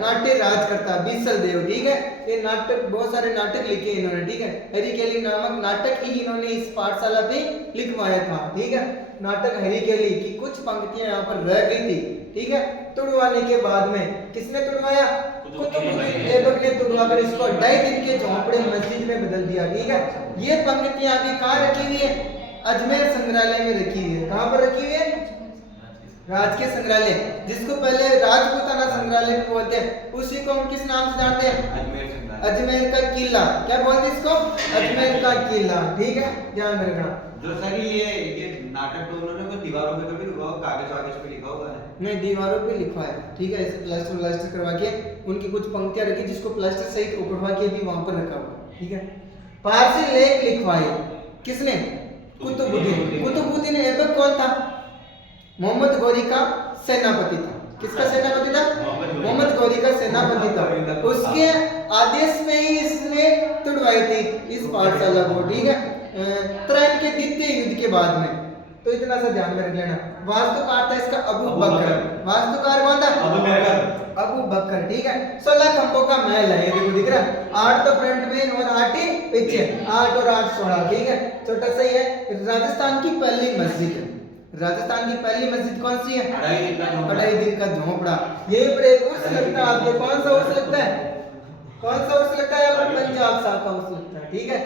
नाट्य राज करता बीसल देव। ठीक है, ये नाटक, बहुत सारे नाटक लिखे इन्होंने। ठीक है, हरिकेली नामक नाटक ही इन्होंने इस पाठशाला पे लिखवाया था। ठीक है, नाटक हरिकेली की कुछ पंक्तियां यहाँ पर रह गई थी। ठीक है, तुड़वाने के बाद में किसने तुड़वाया? कुतुबुद्दीन ऐबक ने तुड़वाकर इसको 2.5 दिन के झोंपड़े मस्जिद में बदल दिया। ठीक है, ये पंक्तियां अभी कहाँ रखी हुई है? अजमेर संग्रहालय में रखी हुई है। कहाँ पर रखी हुई है? राजकीय संग्रहालय, जिसको पहले राजपूताना संग्रहालय भी बोलते हैं। उसी को हम किस नाम से जानते हैं? अजमेर का किला। क्या बोलते हैं इसको? अजमेर का किला। ठीक है, ध्यान रखना। जो सर ये नाटक तो उन्होंने कोई दीवारों पे कभी लिखा होगा, कागज वागज पे लिखा होगा? नहीं, दीवारों पे लिखवा है। ठीक है, ऐसे प्लास्टर करवा के उनकी कुछ पंक्तियां रखी, जिसको प्लास्टर सहित उकड़वा के भी वहां पर रखा हुआ। ठीक है, पारसी लेख लिखवाए किसने? कुतुबुद्दीन। कुतुबुद्दीन ऐबक कौन था? मोहम्मद गौरी का सेनापति था। किसका सेनापति था? मोहम्मद गौरी का सेनापति था। उसके आदेश में ही इसने तुड़वाई थी इस पाठशाला को। ठीक है, त्रैन के द्वितीय युद्ध के बाद में। तो इतना सा ध्यान में रख लेना। वास्तुकार था इसका अबू बकर। वास्तुकार कौन था? अबू बकर। ठीक है, 16 खंभों का महल है। ये देखो दिख रहा है, 8 तो फ्रंट में और 8 ही पीछे। 8 और 8 16। ठीक है, छोटा सा ही है। राजस्थान की पहली मस्जिद है। राजस्थान की पहली मस्जिद कौन सी है? 2.5 दिन का झोंपड़ा। यही पर एक उर्स लगता है आपको। कौन सा उर्स लगता है? कौन सा उर्स लगता है? पंजाब साल का उर्स लगता है। ठीक है,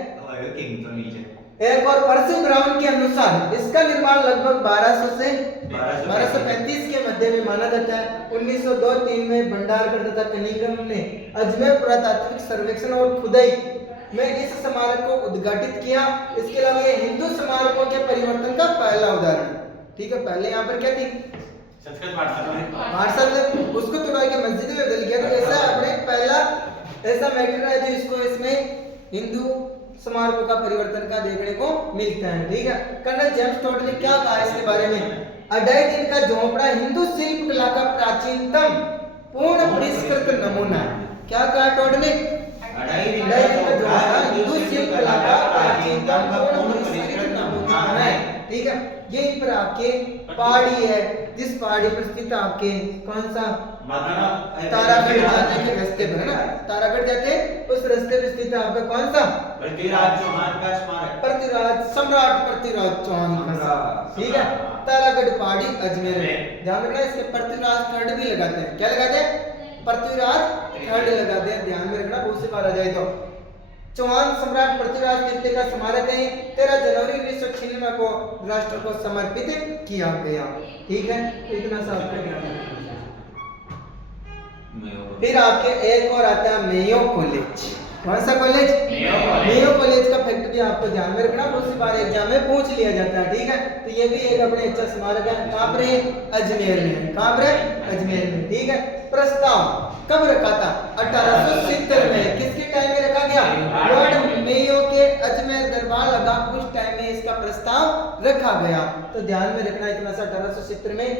किंग तो नीचे। एक और परसिव ब्राउन के अनुसार इसका निर्माण लगभग 1200 से 1235 के मध्य में माना जाता है। 1902-3 में भंडारकर तथा कनिंघम ने अजमेर पुरातात्विक सर्वेक्षण और खुदाई में इस स्मारक को उद्घाटित किया। इसके अलावा ये हिंदू स्मारकों के परिवर्तन का पहला उदाहरण। ठीक है, पहले यहाँ पर क्या थी? संस्कृत पाठशाला। पाठशाला, उसको तोड़ा के मस्जिद में बदल गया। तो ऐसा अपने पहला ऐसा मैटर है जो इसको इसमें हिंदू स्मारकों का परिवर्तन का देखने को मिलता है। ठीक है, कर्नल जेम्स टोड ने क्या कहा इसके बारे में? 2.5 दिन का झोंपड़ा हिंदू शिल्प कला का प्राचीनतम पूर्ण परिष्कृत नमूना है। क्या कहा टोड ने? 2.5 दिन का झोंपड़ा हिंदू शिल्प कला का प्राचीनतम पूर्ण परिष्कृत नमूना है। ठीक है, यहीं पर आपके पहाड़ी है, जिस पहाड़ी पर स्थित आपके कौन सा? तारागढ़ जाने के रास्ते पर है ना, तारागढ़ जाते उस रास्ते पर स्थित है आपका कौन सा? पृथ्वीराज चौहान का स्मारक। पृथ्वीराज, सम्राट पृथ्वीराज चौहान का। ठीक है, तारागढ़ पहाड़ी अजमेर में। ध्यान रखना, इसके पृथ्वीराज थर्ड भी लगाते हैं। क्या लगाते हैं? पृथ्वीराज थर्ड लगाते हैं। ध्यान में रखना, बहुत से बार आ जाए तो। चौहान सम्राट पृथ्वीराज द्वितीय का स्मारक है। 13 जनवरी 1996 को राष्ट्र को समर्पित किया गया। ठीक है, इतना सा आपका ध्यान रखना। फिर आपके एक और आता है मेयो कॉलेज। कौन सा कॉलेज? मेयो कॉलेज का फैक्ट भी आपको ध्यान में रखना, बहुत सी बार एग्जाम में पूछ लिया जाता है, ठीक है। तो ये भी एक अपने अच्छा स्मारक है, कहाँ पर है? अजमेर में। कहाँ पर है? अजमेर में, ठीक है। प्रस्ताव कब रखा था? 1870 में। किसके टाइम में रखा गया? लॉर्ड मेयो के अजमेर दरबार लगा, उस टाइम में इसका प्रस्ताव रखा गया। तो ध्यान में रखना इतना सा, 1870 में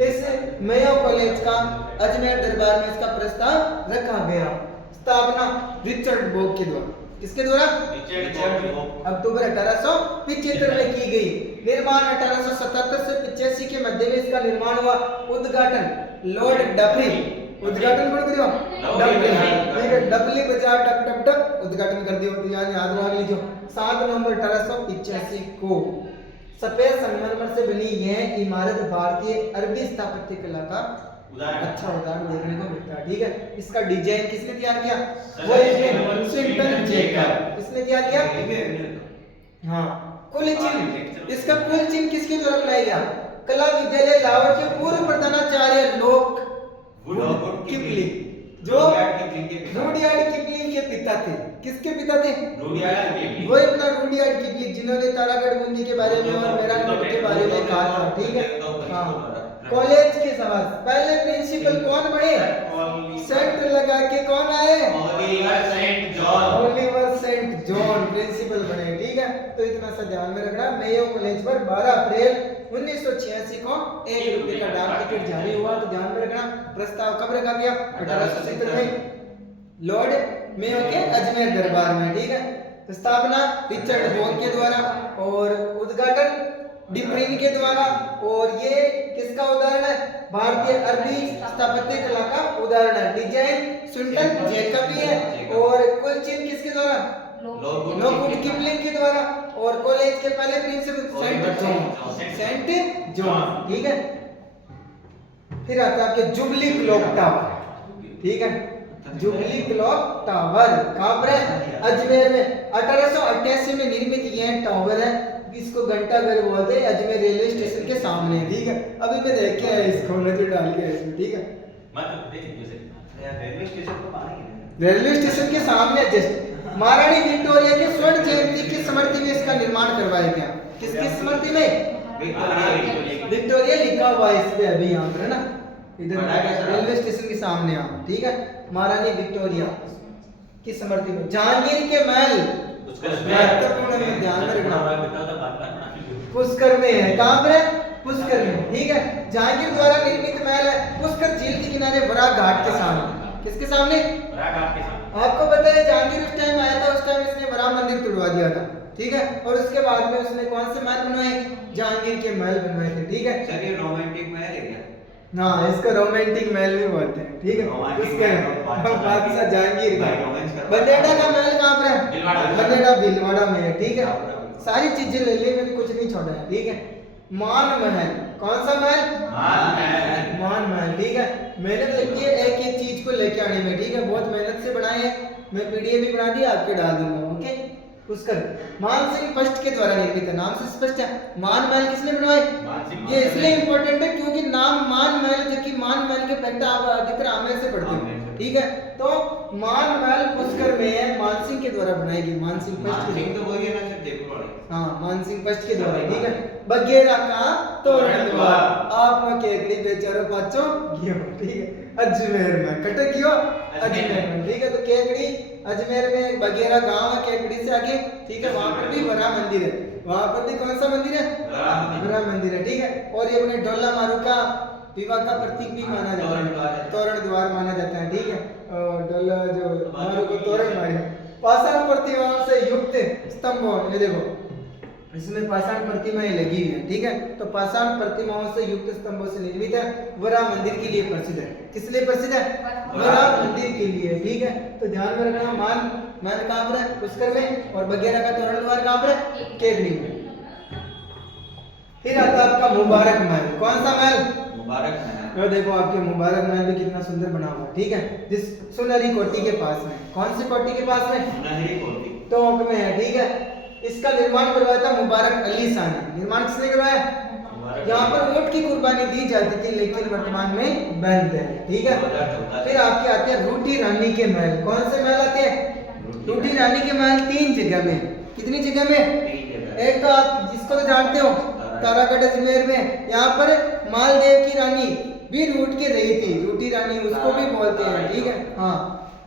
इस मेयो कॉलेज का अजमेर दरबार में इसका प्रस्ताव रखा गया। स्थापना रिचर्ड बोक के द्वारा। किसके द्वारा? रिचर्ड बोक। अक्टूबर 1875 में की गई। निर्माण 1877 से 85 के मध्य में इसका निर्माण हुआ। उद्घाटन लॉर्ड डफरी। उद्घाटन कौन करियो? डफरी। ठीक है, डफली बजा टक टक टक उद्घाटन कर दियो, तो यानी याद रख लीजिए। 7 नवंबर 1885 को सफेद संगमरमर से बनी यह इमारत भारतीय अरबी स्थापत्य कला का अच्छा उदाहरण देखने को मिलता है, ठीक है। इसका डिजाइन किसने तैयार किया? Winston Jacob. किसने तैयार किया? हाँ, कुल चिन्ह, इसका कुल चिन्ह किसके द्वारा बनाया गया? कला विद्यालय लाहौर के पूर्व प्रधानाचार्य लोक किपलिंग, जो रुडयार्ड किपलिंग के पिता थे। किसके पिता थे? वो अपना रुडयार्ड किपलिंग, जिन्होंने तारागढ़ बंदी के बारे में और मेहरानगढ़ के बारे में कहा था, ठीक है। हाँ, कॉलेज के सवाल पहले प्रिंसिपल कौन बने? सेंट लगा के कौन आए? ओलिवर सेंट जॉन प्रिंसिपल बने, ठीक है। तो इतना सा ध्यान में रखना। मेयो कॉलेज पर 12 अप्रैल 1986 को 1 रुपए का डाक टिकट जारी हुआ। तो ध्यान में रखना, प्रस्ताव कब रखा गया? 1870 में लॉर्ड मेयो के अजमेर दरबार में, ठीक है। स्थापना रिचर्ड बोक के द्वारा और उद्घाटन डिप्रिन के द्वारा। और ये किसका उदाहरण है? भारतीय अरबी स्थापत्य कला का उदाहरण है। डिजाइन विंस्टन जेकब भी है और कुल चिन्ह किसके द्वारा? लोकवुड किपलिंग के द्वारा। और कॉलेज के पहले प्रिंसिपल सेंट जॉन, ठीक है। फिर आता है आपके जुबली क्लॉक टावर, ठीक है। जुबली क्लॉक टावर कहां पर है? अजमेर में। 1888 में निर्मित यह टावर है, इसको घंटाघर बोलते हैं, अजमेर रेलवे स्टेशन के सामने, ठीक है। अभी मैं देख के आया इसको, नजर डाल के इसमें, ठीक है। रेलवे स्टेशन तो पानी है, रेलवे स्टेशन के सामने जस्ट महारानी विक्टोरिया के स्वर्ण जयंती की स्मृति में इसका निर्माण करवाया गया। किसकी स्मृति में? विक्टोरिया लिखा हुआ है इस पे अभी यहाँ पर, है ना, इधर रेलवे स्टेशन के सामने यहाँ, ठीक है। महारानी विक्टोरिया की स्मृति में। जहांगीर के महल महत्वपूर्ण में ध्यान में रखना, पुष्कर में है। कहां पर है? पुष्कर में, ठीक है। जहांगीर द्वारा निर्मित महल है पुष्कर झील के किनारे वराह घाट के सामने। किसके सामने? वराह घाट के सामने। आपको पता है जहांगीर उस टाइम आया था, उस टाइम इसने वराह मंदिर तुड़वा दिया था, ठीक है। और उसके बाद में उसने कौन से महल बनवाए? जहांगीर के महल बनवाए थे, ठीक है। सर ये रोमांटिक महल है क्या? हाँ, इसको रोमांटिक महल भी बोलते हैं, ठीक है। उसके बादशाह जहांगीर का बंदेड़ा का महल कहाँ पर है? बंदेड़ा भीलवाड़ा में है, ठीक है। सारी चीजें ले ली, मैंने कुछ नहीं छोड़ा है, ठीक है। मान महल, कौन सा महल? मान महल, ठीक है। मेहनत लगती है एक एक चीज को लेके आने में, ठीक है। बहुत मेहनत से बनाए हैं, मैं पीडीएफ भी बना दी, आपके डाल दूंगा, ओके। पुष्कर मान सिंह फर्स्ट के द्वारा निर्मित है, नाम से स्पष्ट है। मान महल किसने बनवाए? ये इसलिए इंपॉर्टेंट है क्योंकि नाम मान महल, जबकि मान महल के फैक्ट आप अधिकतर आमेर से पढ़ते हो, ठीक है। तो मान महल पुष्कर में है, मान सिंह के द्वारा बनाई गई। मान सिंह फर्स्ट के, तो वही है ना सर, देखो हाँ, मान सिंह फर्स्ट के द्वारा, ठीक है। बगेरा का तोरण द्वार आप में केकड़ी बेचारो पाचो गियो, ठीक है। अजमेर में कटक गियो, अजमेर में, ठीक है। तो केकड़ी अजमेर में बगेरा गांव है, केकड़ी से आगे, ठीक है। वहां पर भी वराह मंदिर है, वहां पर भी कौन सा मंदिर है? वराह मंदिर है, ठीक है। और ये अपने डोला मारू का विवाह का प्रतीक भी माना जाता है, तोरण द्वार माना जाता है, ठीक है। और डोला जो मारू को तोरण मारे, पाषाण प्रतिमाओं से युक्त स्तंभ, ये देखो इसमें पाषाण प्रतिमाएं लगी हुई है, ठीक है। तो पाषाण प्रतिमाओं से युक्त स्तंभों से निर्मित है, वराह मंदिर के लिए प्रसिद्ध है। किस लिए प्रसिद्ध है? वराह मंदिर के लिए, ठीक है। तो ध्यान में रखना, मान महल कहां पर है? पुष्कर में। और बगेरा का तोरण द्वार कहां पर है? केकड़ी में। फिर आता आपका मुबारक महल, कौन सा महल? मुबारक महल। तो देखो आपके मुबारक महल भी कितना सुंदर बना हुआ है, ठीक है। जिस सुनहरी कोठी के पास में, कौन सी कोठी के पास में? सुनहरी कोठी टोंक में है, ठीक है। इसका निर्माण करवाया था मुबारक अली शाह ने। निर्माण किसने करवाया? यहाँ पर ऊंट की कुर्बानी दी जाती थी, लेकिन वर्तमान में बंद है, ठीक है। फिर आपके आते हैं रूठी रानी के महल। कौन से महल आते हैं? रूठी रानी के महल 3 जगह में। कितनी जगह में? 3 जगह। एक तो आप जिसको तो जानते हो तारागढ़ अजमेर में, यहाँ पर मालदेव की रानी भी रूठ के रही थी, रूठी रानी उसको भी बोलते हैं, ठीक है। हाँ,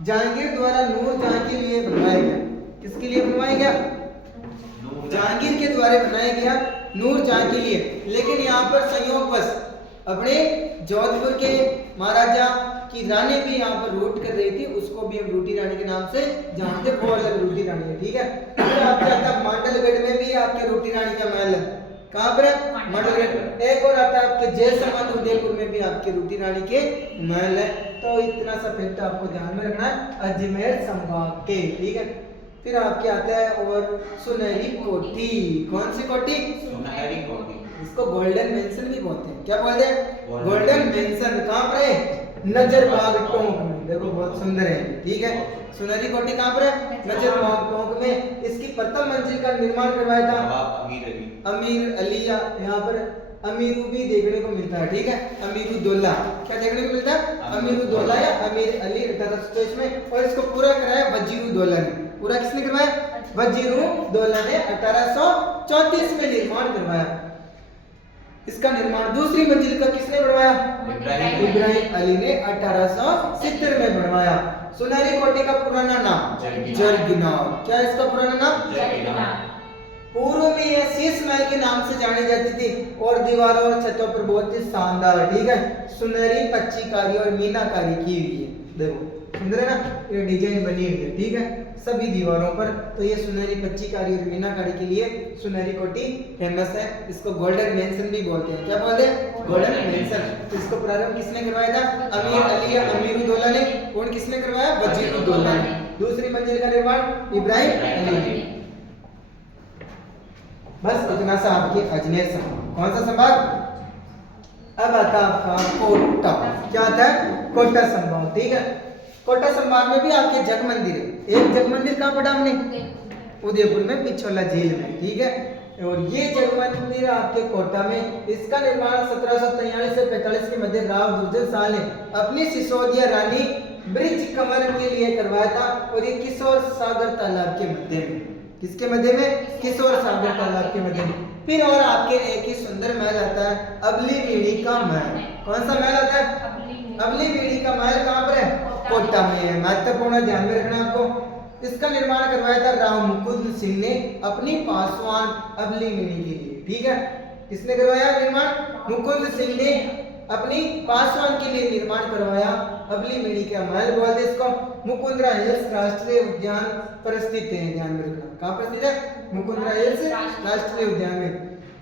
जहांगीर द्वारा नूर जहां के लिए बनवाया गया। किसके लिए बनवाया गया? जहांगीर के द्वारा बनाया गया नूर जहां के लिए। लेकिन यहाँ पर संयोगवश अपने जोधपुर के महाराजा की रानी भी यहाँ पर रूट कर रही थी, उसको भी हम रूठी रानी के नाम से जानते, वो अलग रूठी रानी है, ठीक है। फिर आपके आता है मांडलगढ़ में भी आपके रूठी रानी का महल है। कहाँ पर है? मांडलगढ़। एक और आता है आपके जयसमंद उदयपुर में भी आपके रूठी रानी के महल है। तो इतना सा फैक्ट आपको ध्यान में रखना है अजमेर संभाग के, ठीक है। फिर आपके आता है और सुनहरी कोठी। कौन सी कोठी? सुनहरी कोठी। इसको गोल्डन मेंशन भी बोलते हैं। क्या बोलते हैं? Golden mention. कहाँ पर है? नजरबाग टोंक में। देखो बहुत सुंदर है, ठीक है। सुनहरी कोठी कहाँ पर है? नजरबाग टोंक में। इसकी प्रथम मंजिल का निर्माण करवाया था अमीर अली। यहाँ पर अमीरू भी देखने को मिलता है, ठीक है। अमीरुद्दौला क्या देखने को मिलता है? अमीरुद्दौला या अमीर अली 1823 में। और इसको पूरा कराया वजीरुद्दौला ने। पूरा किसने करवाया? वजीरुद्दौला ने 1834 में निर्माण करवाया। इसका निर्माण दूसरी मंजिल का किसने बनवाया? इब्राहिम अली ने 1870 में बनवाया। सुनहरी कोठी का पुराना नाम जरगिनाव। क्या इसका पुराना नाम? जरगिनाव। पूर्व में यह शीश महल के नाम से जानी जाती थी और दीवारों और छतों पर बहुत ही शानदार, ठीक है, सुनहरी पच्चीकारी और मीनाकारी की हुई है। देखो सुंदर है ना, ये डिजाइन बनी हुई है, ठीक है, सभी दीवारों पर। तो ये सुनहरी पच्चीकारी और मीनाकारी के लिए सुनहरी कोठी फेमस है। इसको गोल्डन मेंशन भी बोलते हैं। क्या बोलते हैं? Golden mention. तो इसको प्रारंभ किसने करवाया था? अमीर अली या अमीरुद्दौला ने। और किसने करवाया? वजीरुद्दौला ने। दूसरी मंजिल का निर्माण इब्राहिम अली ने। बस इतना सा आपके अजमेर संभाग। कौन सा संभाग? अब आता आपका कोटा। क्या आता है? कोटा संभाग, ठीक है। कोटा संभाग में भी आपके जग मंदिर है। एक जग मंदिर कहाँ पड़ा हमने? उदयपुर में पिछोला झील में, ठीक है। और ये जग मंदिर आपके कोटा में, इसका निर्माण 1743 से 45 के मध्य राव दुर्जन शाह ने अपनी सिसोदिया रानी ब्रिज कमर के लिए करवाया था। और ये किशोर सागर तालाब के मध्य में। किसके मध्य में? किशोर सागर तालाब के मध्य में। फिर और आपके एक ही सुंदर महल आता है अबली मीड़ी का महल। कौन सा महल आता है? अबली मीड़ी का महल कहाँ पर है? कोटा में है। महत्वपूर्ण, ध्यान में रखना आपको। इसका निर्माण करवाया था राव मुकुंद सिंह ने अपनी पासवान अबली मीड़ी के लिए, ठीक है। किसने करवाया निर्माण? मुकुंद सिंह ने अपनी पासवान के लिए निर्माण करवाया अबली मीड़ी का महल। बोलते इसको मुकुंदरा हिल्स राष्ट्रीय उद्यान पर स्थित है। ध्यान में रखना कहाँ पर स्थित है? मुकुंदरा हिल्स राष्ट्रीय उद्यान में।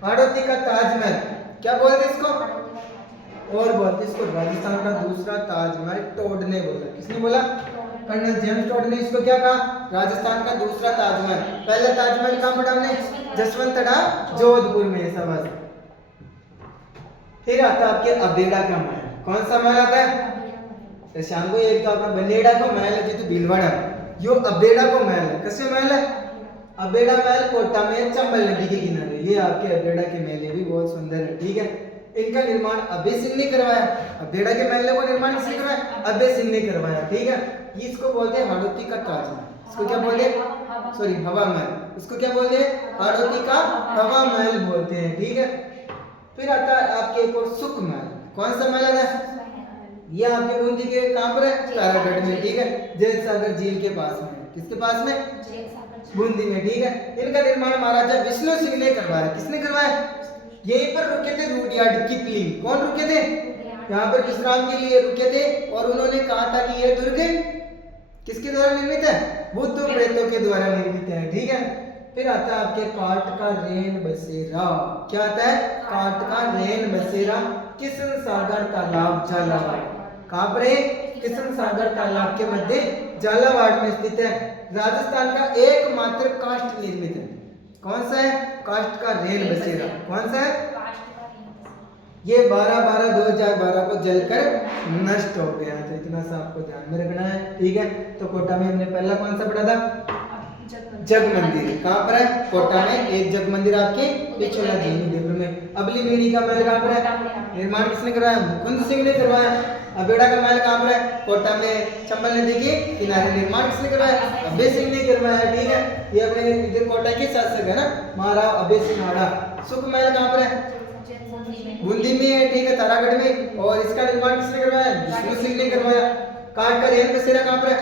हाड़ौती का ताजमहल क्या बोलते इसको? और बोलते इसको राजस्थान का दूसरा ताजमहल। टोड ने बोला। किसने बोला? कर्नल जेम्स टोड ने इसको क्या कहा? राजस्थान का दूसरा ताजमहल। पहला ताजमहल कहाँ पड़ा हमने? जसवंतड़ा जोधपुर में। शाबाश। फिर आता आपके अबेड़ा का महल। कौन सा महल आता है? शाम को एक तो अपना बनेड़ा का महल है जितु भीलवाड़ा, यो अबेड़ा को महल है। किसमें महल है? अबेड़ा महल कोटा में चंबल नदी के किनारे। ये आपके अबेड़ा के महल भी बहुत सुंदर है, ठीक है। इनका निर्माण अभय सिंह ने करवाया। अबेड़ा के महल का निर्माण किसने करवाया? अभय सिंह ने करवाया, ठीक है। ये इसको बोलते हैं हाड़ौती का ताजमहल। इसको क्या बोलते हैं? सॉरी, हवा महल। इसको क्या बोलते हैं? हाड़ौती का हवा महल बोलते हैं, ठीक है। फिर आता है आपके एक और सुख महल। कौन सा महल है? ये आपके बूंदी के कहां पर है? तारागढ़ में, ठीक है, जय सागर झील के पास में। किसके पास में? बूंदी में, ठीक है। इनका निर्माण महाराजा विष्णु सिंह ने करवाया। किसने करवाया? यहीं पर रुके थे रूडयार्ड किपलिंग। कौन रुके थे? यहाँ पर विश्राम के लिए रुके थे। और उन्होंने कहा था कि यह दुर्ग किसके द्वारा निर्मित है? भूतों प्रेतों के द्वारा निर्मित है, ठीक है। फिर आता है आपके काट का रेन बसेरा। क्या आता है? काट का रेन बसेरा किशन सागर तालाब झालावाड़। कहाँ पर है? किशन सागर तालाब के मध्य झालावाड़ में स्थित है। राजस्थान का एकमात्र काष्ठ निर्मित है। कौन सा है? काष्ठ का रेन बसेरा। कौन सा है? ये 12/12/2012 को जलकर नष्ट हो गया। तो इतना सा आपको ध्यान में रखना है, ठीक है। तो कोटा में हमने पहला कौन सा पढ़ा था? जग मंदिर। कहाँ पर है? कोटा में एक जग मंदिर आपके पिछोला झील उदयपुर में। अबली बीड़ी का महल कहाँ पर है? निर्माण किसने करवाया? मुकुंद सिंह ने करवाया। अबेड़ा का महल कहाँ पर है? कोटा में चंबल नदी के किनारे। निर्माण किसने करवाया? अभय सिंह ने करवाया। ठीक है, ये अपने इधर कोटा के शासक है ना, महाराव अभय सिंह हाड़ा। सुख महल कहाँ पर है? बूंदी में है। ठीक है, तारागढ़ में। और इसका निर्माण किसने करवाया? विष्णु सिंह ने करवाया। काट का रेल बसेरा कहाँ पर है?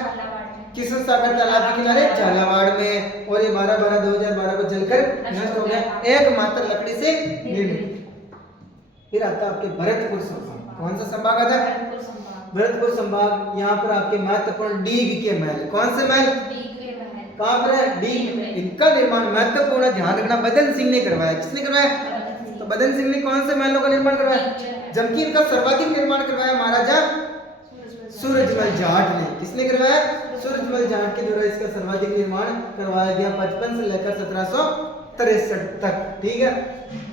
किशन सागर तालाब के किनारे झालावाड़ में। और ये 12/12/2012 को जलकर नष्ट हो गया, एकमात्र लकड़ी से निर्मित। फिर आता है आपके भरतपुर संभाग। कौन सा संभाग आता है? भरतपुर संभाग। यहाँ पर आपके महत्वपूर्ण डीग के महल। कौन से महल? कहाँ पर है? डीग में। इनका निर्माण महत्वपूर्ण, ध्यान रखना, बदन सिंह ने करवाया। किसने करवाया? तो बदन सिंह ने कौन से महलों का निर्माण करवाया? जबकि इनका सर्वाधिक निर्माण करवाया महाराजा सूरजमल जाट ने। किसने करवाया? सूरजमल जाट के द्वारा इसका सर्वाधिक निर्माण करवाया गया 55 से लेकर 1763 तक। ठीक है,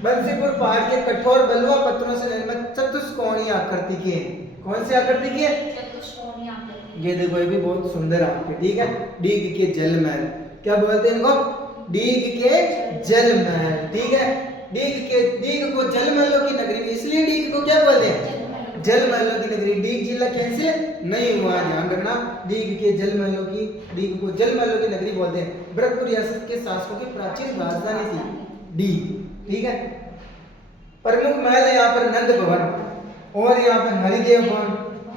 बंसीपुर पहाड़ के कठोर बलुआ पत्थरों से निर्मित चतुष्कोणीय आकृति के। कौन सी आकृति के? ये देखो, ये भी बहुत सुंदर आकृति। ठीक है, डीग के जल महल। क्या बोलते हैं इनको? डीग के जल महल। ठीक है, डीग को जल महलों की नगरी, इसलिए डीग को क्या बोलते हैं? जल महलों की नगरी। डीग जिला कैसे नहीं हुआ, ध्यान रखना। डीग को जल महलों की नगरी बोलते हैं। भरतपुर रियासत के शासकों की प्राचीन राजधानी थी डीग। ठीक है, प्रमुख महल है यहाँ पर नंद भवन, और यहाँ पर हरिदेव भवन,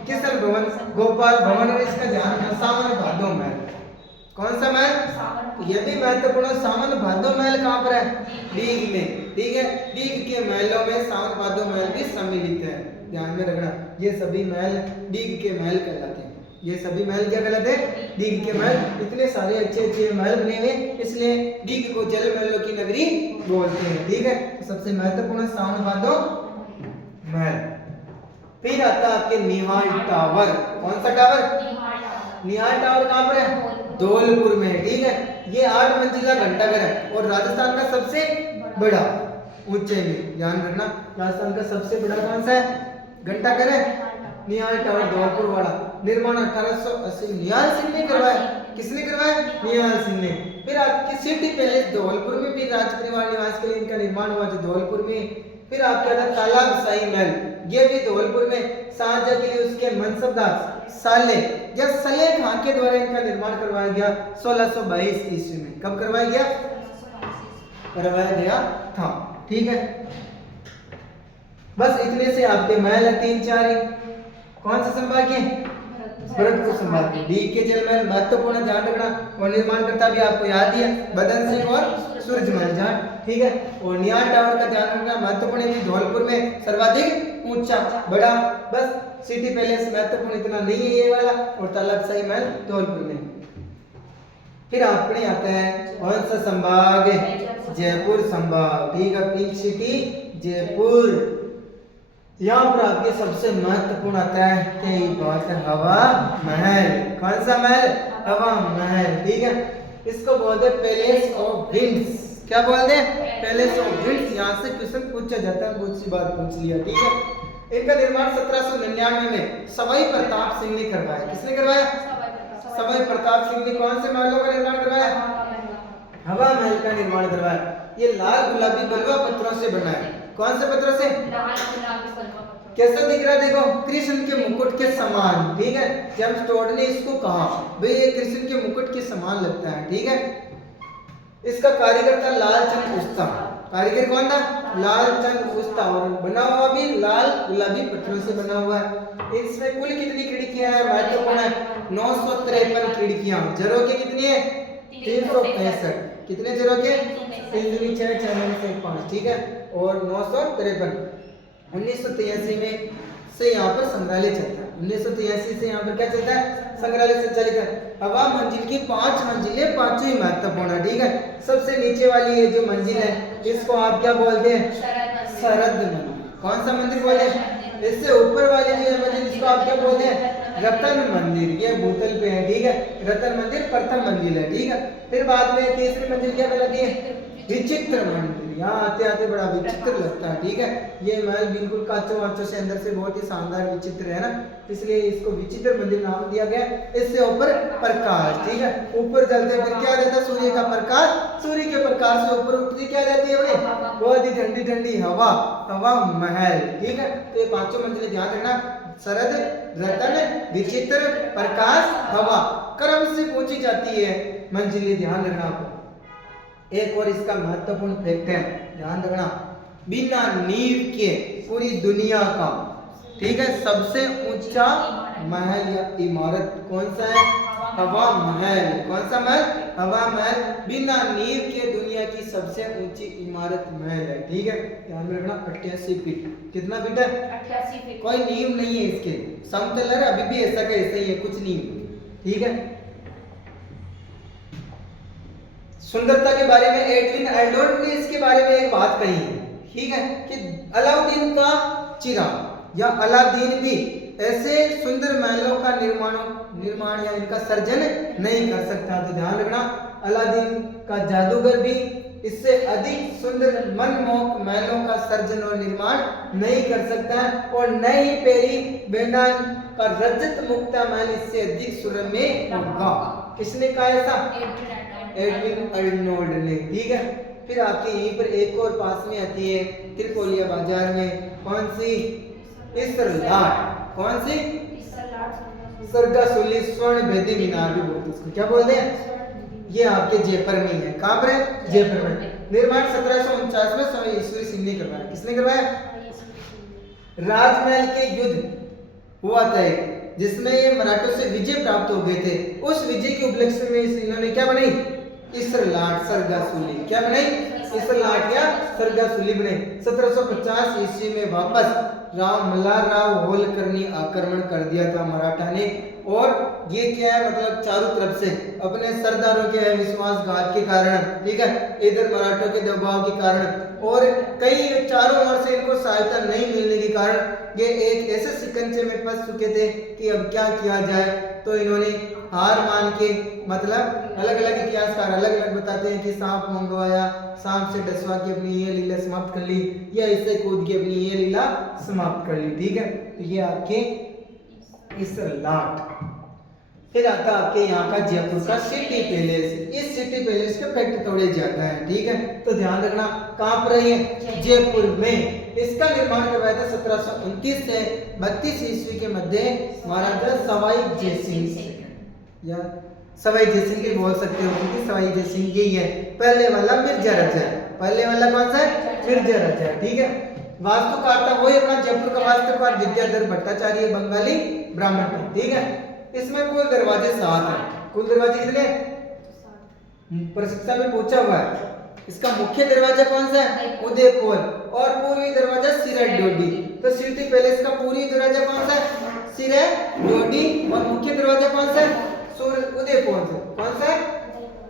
किशन भवन, गोपाल भवन, और इसका ध्यान रखना सावन भादो महल। कौन सा महल? ये भी महत्वपूर्ण। सावन भादो महल कहाँ पर है? डीग में। ठीक है, डीग के महलों में सावन भादो महल भी सम्मिलित है, ध्यान में रखना। ये सभी महल डीग के महल कहलाते हैं। ये सभी महल क्या कहलाते हैं? डीग के महल। इतने सारे अच्छे अच्छे महल बने हुए, इसलिए डीग को जल महलों की नगरी बोलते हैं। ठीक है, तो सबसे महत्वपूर्ण सावन भादो महल। फिर आता है आपके निहाल टावर। कौन सा टावर? निहाल टावर कहाँ पर है? धौलपुर में। ठीक है, ये 8 मंजिला घंटाघर है और राजस्थान का सबसे बड़ा, ऊंचाई में, ध्यान रखना। राजस्थान का सबसे बड़ा कौन सा है? घंटाघर है निहाल टावर, धौलपुर वाला। निर्माण 1880 निहाल सिंह ने करवाया। किसने करवाया? निहाल सिंह ने। फिर आपके सिटी पैलेस धौलपुर में भी राज परिवार निवास के लिए इनका निर्माण हुआ, जो धौलपुर में। फिर आपके आता तालाब शाही महल, ये भी धौलपुर में। शाहजहां के लिए उसके मनसबदार साले या सले खां के द्वारा इनका निर्माण करवाया गया 1622 ईस्वी में। कब करवाया गया? करवाया गया था। ठीक है, बस इतने से आपके महल है 3-4 ही। कौन सा संभाग के? भरतपुर संभाग के। डीग के जल महल महत्वपूर्ण, ध्यान रखना। और निर्माण करता भी आपको याद ही है, बदन सिंह और सूरजमल जाट। ठीक है, और निहाल टावर का ध्यान रखना, महत्वपूर्ण है, धौलपुर में सर्वाधिक ऊंचा बड़ा। बस सिटी पैलेस महत्वपूर्ण इतना नहीं है ये वाला, और तालाबशाही महल धौलपुर में। फिर अपने आता है कौन सा संभाग? जयपुर संभाग। ठीक है, पिंक सिटी जयपुर। यहाँ पर आपके सबसे महत्वपूर्ण आता है कि बात है हवा महल। कौन सा महल? हवा महल। ठीक है, इसको बोलते हैं पैलेस ऑफ विंड्स। क्या बोलते हैं? Palace of winds. यहाँ से क्वेश्चन पूछा जाता है, बहुत सी बात पूछ लिया। ठीक है, इनका निर्माण 1799 में सवाई प्रताप सिंह ने करवाया। किसने करवाया? सवाई प्रताप सिंह ने। कौन से महलों का निर्माण करवाया? हवा महल का निर्माण करवाया। ये लाल गुलाबी बलुआ पत्थरों से बना है। कौन से पत्थरों से? कैसा दिख रहा है? देखो, कृष्ण के मुकुट के समान। ठीक है, जेम्स टोड ने इसको कहा भाई ये कृष्ण के मुकुट के समान लगता है। ठीक है, इसका कारीगर था लालचंद उस्ता। कारीगर कौन था? लालचंद उस्ता। और बना हुआ भी लाल गुलाबी पत्थरों से बना हुआ है। इसमें कुल कितनी खिड़कियां हैं? महत्वपूर्ण है, 953 खिड़कियां। झरोके कितनी है? 365। कितने झरोके? 3 दूनी 6, 6 से 5। ठीक है, और 953। 1983 में से यहाँ पर संग्रहालय चलता है। 1983 से यहाँ पर क्या चलता है? संग्रहालय संचालित है। हवा मंजिल की 5 मंजिलें, पांचों ही महत्वपूर्ण है। ठीक है, सबसे नीचे वाली ये जो मंजिल है, इसको आप क्या बोलते हैं? शरद मंदिर। कौन सा मंदिर बोलते हैं? इससे ऊपर वाली जो मंजिल, इसको आप क्या बोलते हैं? रतन मंदिर। ये भूतल पे है। ठीक है, रतन मंदिर प्रथम मंजिल है। ठीक है, फिर बाद में तीसरी मंजिल क्या कहलाती है? विचित्र मंदिर। यहाँ आते आते बड़ा विचित्र लगता है। ठीक है, ये महल बिल्कुल कांचों वांचों से अंदर से बहुत ही शानदार विचित्र है ना, इसलिए इसको विचित्र मंदिर नाम दिया गया। इससे ऊपर प्रकाश। ठीक है, ऊपर जलते फिर क्या रहता है? सूर्य का प्रकाश सूर्य के प्रकाश से ऊपर उठती क्या जाती है अपने बहुत ही ठंडी ठंडी हवा, हवा महल। ठीक है, तो ये पांचों मंजिलें ध्यान रखना, शरद, रतन, विचित्र, प्रकाश, हवा, क्रम से पूछी जाती है मंजिलें, ध्यान रखना आपको। एक और इसका महत्वपूर्ण फैक्ट है, ध्यान रखना, बिना नींव के पूरी दुनिया का, ठीक है, सबसे ऊंचा महल या इमारत कौन सा है? हवा महल। कौन सा महल? हवा महल। बिना नींव के दुनिया की सबसे ऊंची इमारत महल है। ठीक है, ध्यान में रखना, 88 फीट। कितना फीट है? 88 फीट। कोई नींव नहीं है इसके, समतल है, अभी भी ऐसा का ऐसा ही है, कुछ नींव। ठीक है, सुंदरता के बारे में एडविन अर्नोल्ड ने इसके बारे में एक बात कही है, ठीक है, कि अलाउद्दीन का चिराग या अलादीन भी ऐसे सुंदर महलों का निर्माण या इनका सर्जन नहीं कर सकता। तो ध्यान रखना, अलादीन का जादूगर भी इससे अधिक सुंदर मनमोहक महलों का सर्जन और निर्माण नहीं कर सकता है, और न ही पेरी बेंडान का रजत मुक्ता महल इससे अधिक सुरम्य होगा। किसने कहा ऐसा? एडविन अर्नोल्ड ने। ठीक है, फिर आपके यहीं पर एक और पास में आती है त्रिपोलिया बाजार में, कौन सी? इसरलाट। कौन सी? सरगासुली स्वर्ण भेदी मीनार भी बोलते हैं उसको, क्या बोलते हैं? ये आपके जयपुर में ही है। कहां पर है? जयपुर में। निर्माण 1749 में स्वामी ईश्वरी सिंह ने करवाया। किसने करवाया? राजमहल के युद्ध हुआ था जिसमें ये मराठों से विजय प्राप्त हो गए थे, उस विजय के उपलक्ष्य में इन्होंने क्या बनाई? इसरलाट सरगासुली। क्या बनाई? इसरलाट या सरगासुली बने। 1750 ईस्वी में वापस मल्हार राव होलकर ने आक्रमण कर दिया था मराठा ने, और ये क्या है, मतलब चारों तरफ से अपने सरदारों के विश्वासघात के कारण, ठीक है, इधर मराठों के दबाव के कारण, और कई चारों ओर से इनको सहायता नहीं मिलने के कारण ये एक ऐसे शिकंजे में फंस चुके थे कि अब क्या किया जाए। तो इन्होंने हार मान के, मतलब अलग अलग इतिहासकार अलग अलग बताते हैं कि सांप मंगवाया, सांप से डसवा के अपनी ये लीला समाप्त कर ली, या इससे कूद के अपनी ये लीला समाप्त कर ली। ठीक है, तो ये आपके इसरलाट। फिर आता आपके यहाँ का जयपुर का सिटी पैलेस। इस सिटी पैलेस के फैक्ट थोड़े ज्यादा हैं, ठीक है, तो ध्यान रखना। कहाँ पर है? जयपुर में। इसका निर्माण करवाया था 1729 से 32 ईस्वी के मध्य महाराजा सवाई जयसिंह, या सवाई जयसिंह के बोल सकते हो, क्योंकि सवाई जयसिंह यही है। पहले वाला मिर्जा राजा है। पहले वाला कौन सा है? मिर्जा राजा है। ठीक है, वास्तुकार था वही अपना जयपुर का वास्तुकार विद्याधर भट्टाचार्य, बंगाली ब्राह्मण था। ठीक है, इसमें कुल दरवाजे 7 हैं। कुल दरवाजे कितने? परीक्षा में पूछा हुआ है। इसका मुख्य दरवाजा कौन सा है? उदयपुर। और पूर्वी दरवाजा सिरडोडी। तो सिटी पैलेस का पूर्वी दरवाजा कौन सा है? सिरडोडी। और मुख्य दरवाजा कौन सा है? उदयपुर से। कौन सा है?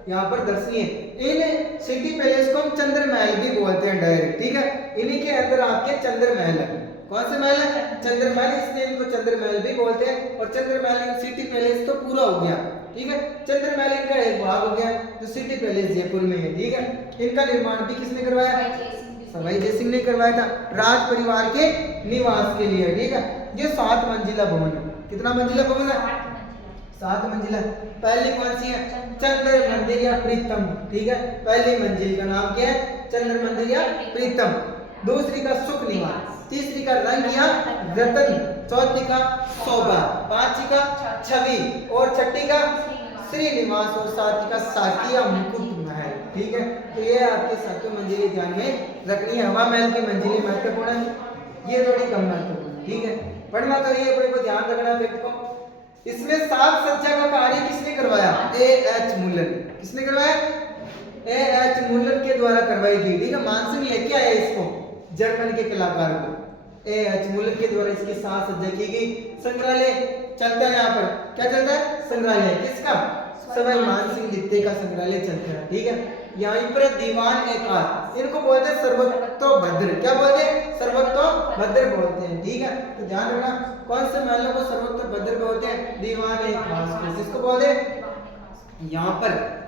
यहाँ पर दर्शनीय। इन सिटी पैलेस को हम चंद्र महल भी बोलते हैं डायरेक्ट। ठीक है, इन्हीं के अंदर आपके चंद्र महल है। कौन सा महल है? चंद्र महल, इसलिए इनको चंद्र महल भी बोलते हैं। और चंद्र महल सिटी पैलेस तो पूरा हो गया। ठीक है, चंद्र महल इनका एक भाग हो गया, जो सिटी पैलेस जयपुर में है। ठीक है, इनका निर्माण भी किसने करवाया? सवाई जयसिंह ने करवाया था, राज परिवार के निवास के लिए। ठीक है, ये 7 मंजिला भवन है। कितना मंजिला भवन है? 7 मंजिला। पहली कौन सी है? चंद्र मंदिर या प्रीतम। ठीक है, पहली मंजिल का नाम क्या है? चंद्र मंदिर या प्रीतम। दूसरी का सुख निवास, तीसरी का रंग या रतन, चौथी का शोभा, पांचवी का छवि, और छठी का श्रीनिवास, और सातवीं का साकी या मुकुट महल। ठीक है, तो ये आपके 7 मंजिलें ध्यान में रखनी है। हवा महल की मंजिलें महत्वपूर्ण है, ये थोड़ी कम महत्वपूर्ण। ठीक है, पढ़ना तो ये अपने को ध्यान रखना व्यक्ति को। इसमें साज सज्जा का कार्य किसने करवाया? A.H. मुल्लन। किसने करवाया? A.H. मुल्लन के द्वारा करवाई गई। ठीक है, मानसिंह लेके आया इसको, जर्मन के कलाकार को। A.H. मुल्लन के द्वारा इसकी साज सज्जा की गई। संग्रहालय चलता है यहाँ पर, क्या चलता है? संग्रहालय किसका? सवाई मानसिंह द्वितीय का संग्रहालय चलता है। ठीक है, यहाँ पर दीवान एकाध, इनको बोलते हैं सर्वतोभद्र। क्या बोलते हैं? सर्वतोभद्र बोलते हैं। ठीक है, तो ध्यान रखना, कौन से महलों को सर्वतोभद्र बोलते हैं? दीवान एकाध। किसको बोलते हैं? यहाँ पर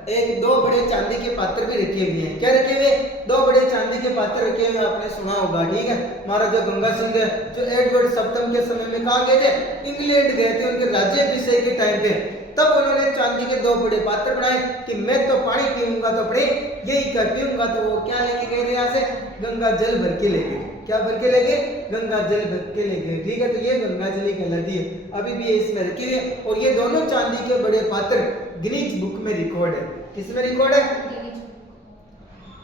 2 बड़े चांदी के पात्र भी रखे हुए हैं। क्या रखे हुए? 2 बड़े चांदी के पात्र रखे हुए, आपने सुना होगा। ठीक है, महाराजा गंगा सिंह जो एडवर्ड सप्तम के समय में कहाँ गए थे? इंग्लैंड गए थे, उनके राज्याभिषेक के टाइम पे। तब उन्होंने चांदी के 2 बड़े पात्र बनाए कि मैं तो पानी पीऊंगा तो अपने यही कर पीऊंगा तो वो क्या लेके गए थे यहाँ से, गंगा जल भर के ले गए। क्या भर के ले गए, गंगा जल भर के ले गए। ठीक है, तो ये गंगा जल ही कहलाती है, अभी भी ये इसमें रखी हुई है। और ये दोनों चांदी के बड़े पात्र गिनीज बुक में रिकॉर्ड है। किसमें रिकॉर्ड है?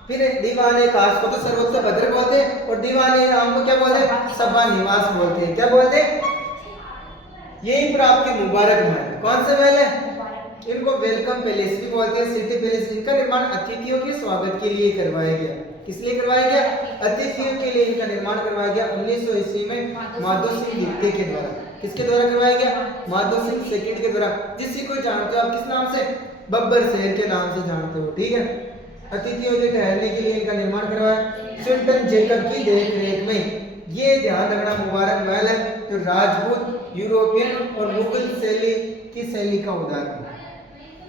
फिर दीवाने काश को तो सर्वोच्च भद्र बोलते हैं, और दीवाने राम को क्या बोलते हैं, सभा निवास बोलते हैं। क्या बोलते हैं? यही पर आपके मुबारक महल, कौन से महल है? इनको वेलकम पैलेस भी बोलते हैं, सिटी पैलेस। इनका निर्माण अतिथियों के स्वागत के लिए करवाया गया। किस लिए करवाया गया? अतिथियों के लिए इनका निर्माण करवाया गया 1900 ईस्वी में माधो सिंह द्वितीय के द्वारा। किसके द्वारा करवाया गया? माधो सिंह सेकंड के द्वारा, जिसी को जानते हो आप किस नाम से, बब्बर शहर के नाम से जानते हो। ठीक है, अतिथियों के ठहरने के लिए इनका निर्माण करवाया सुल्तान जैकब की देखरेख में। ये ध्यान रखना मुबारक महल है जो राजपूत, यूरोपियन और मुगल शैली का उदाहरण है।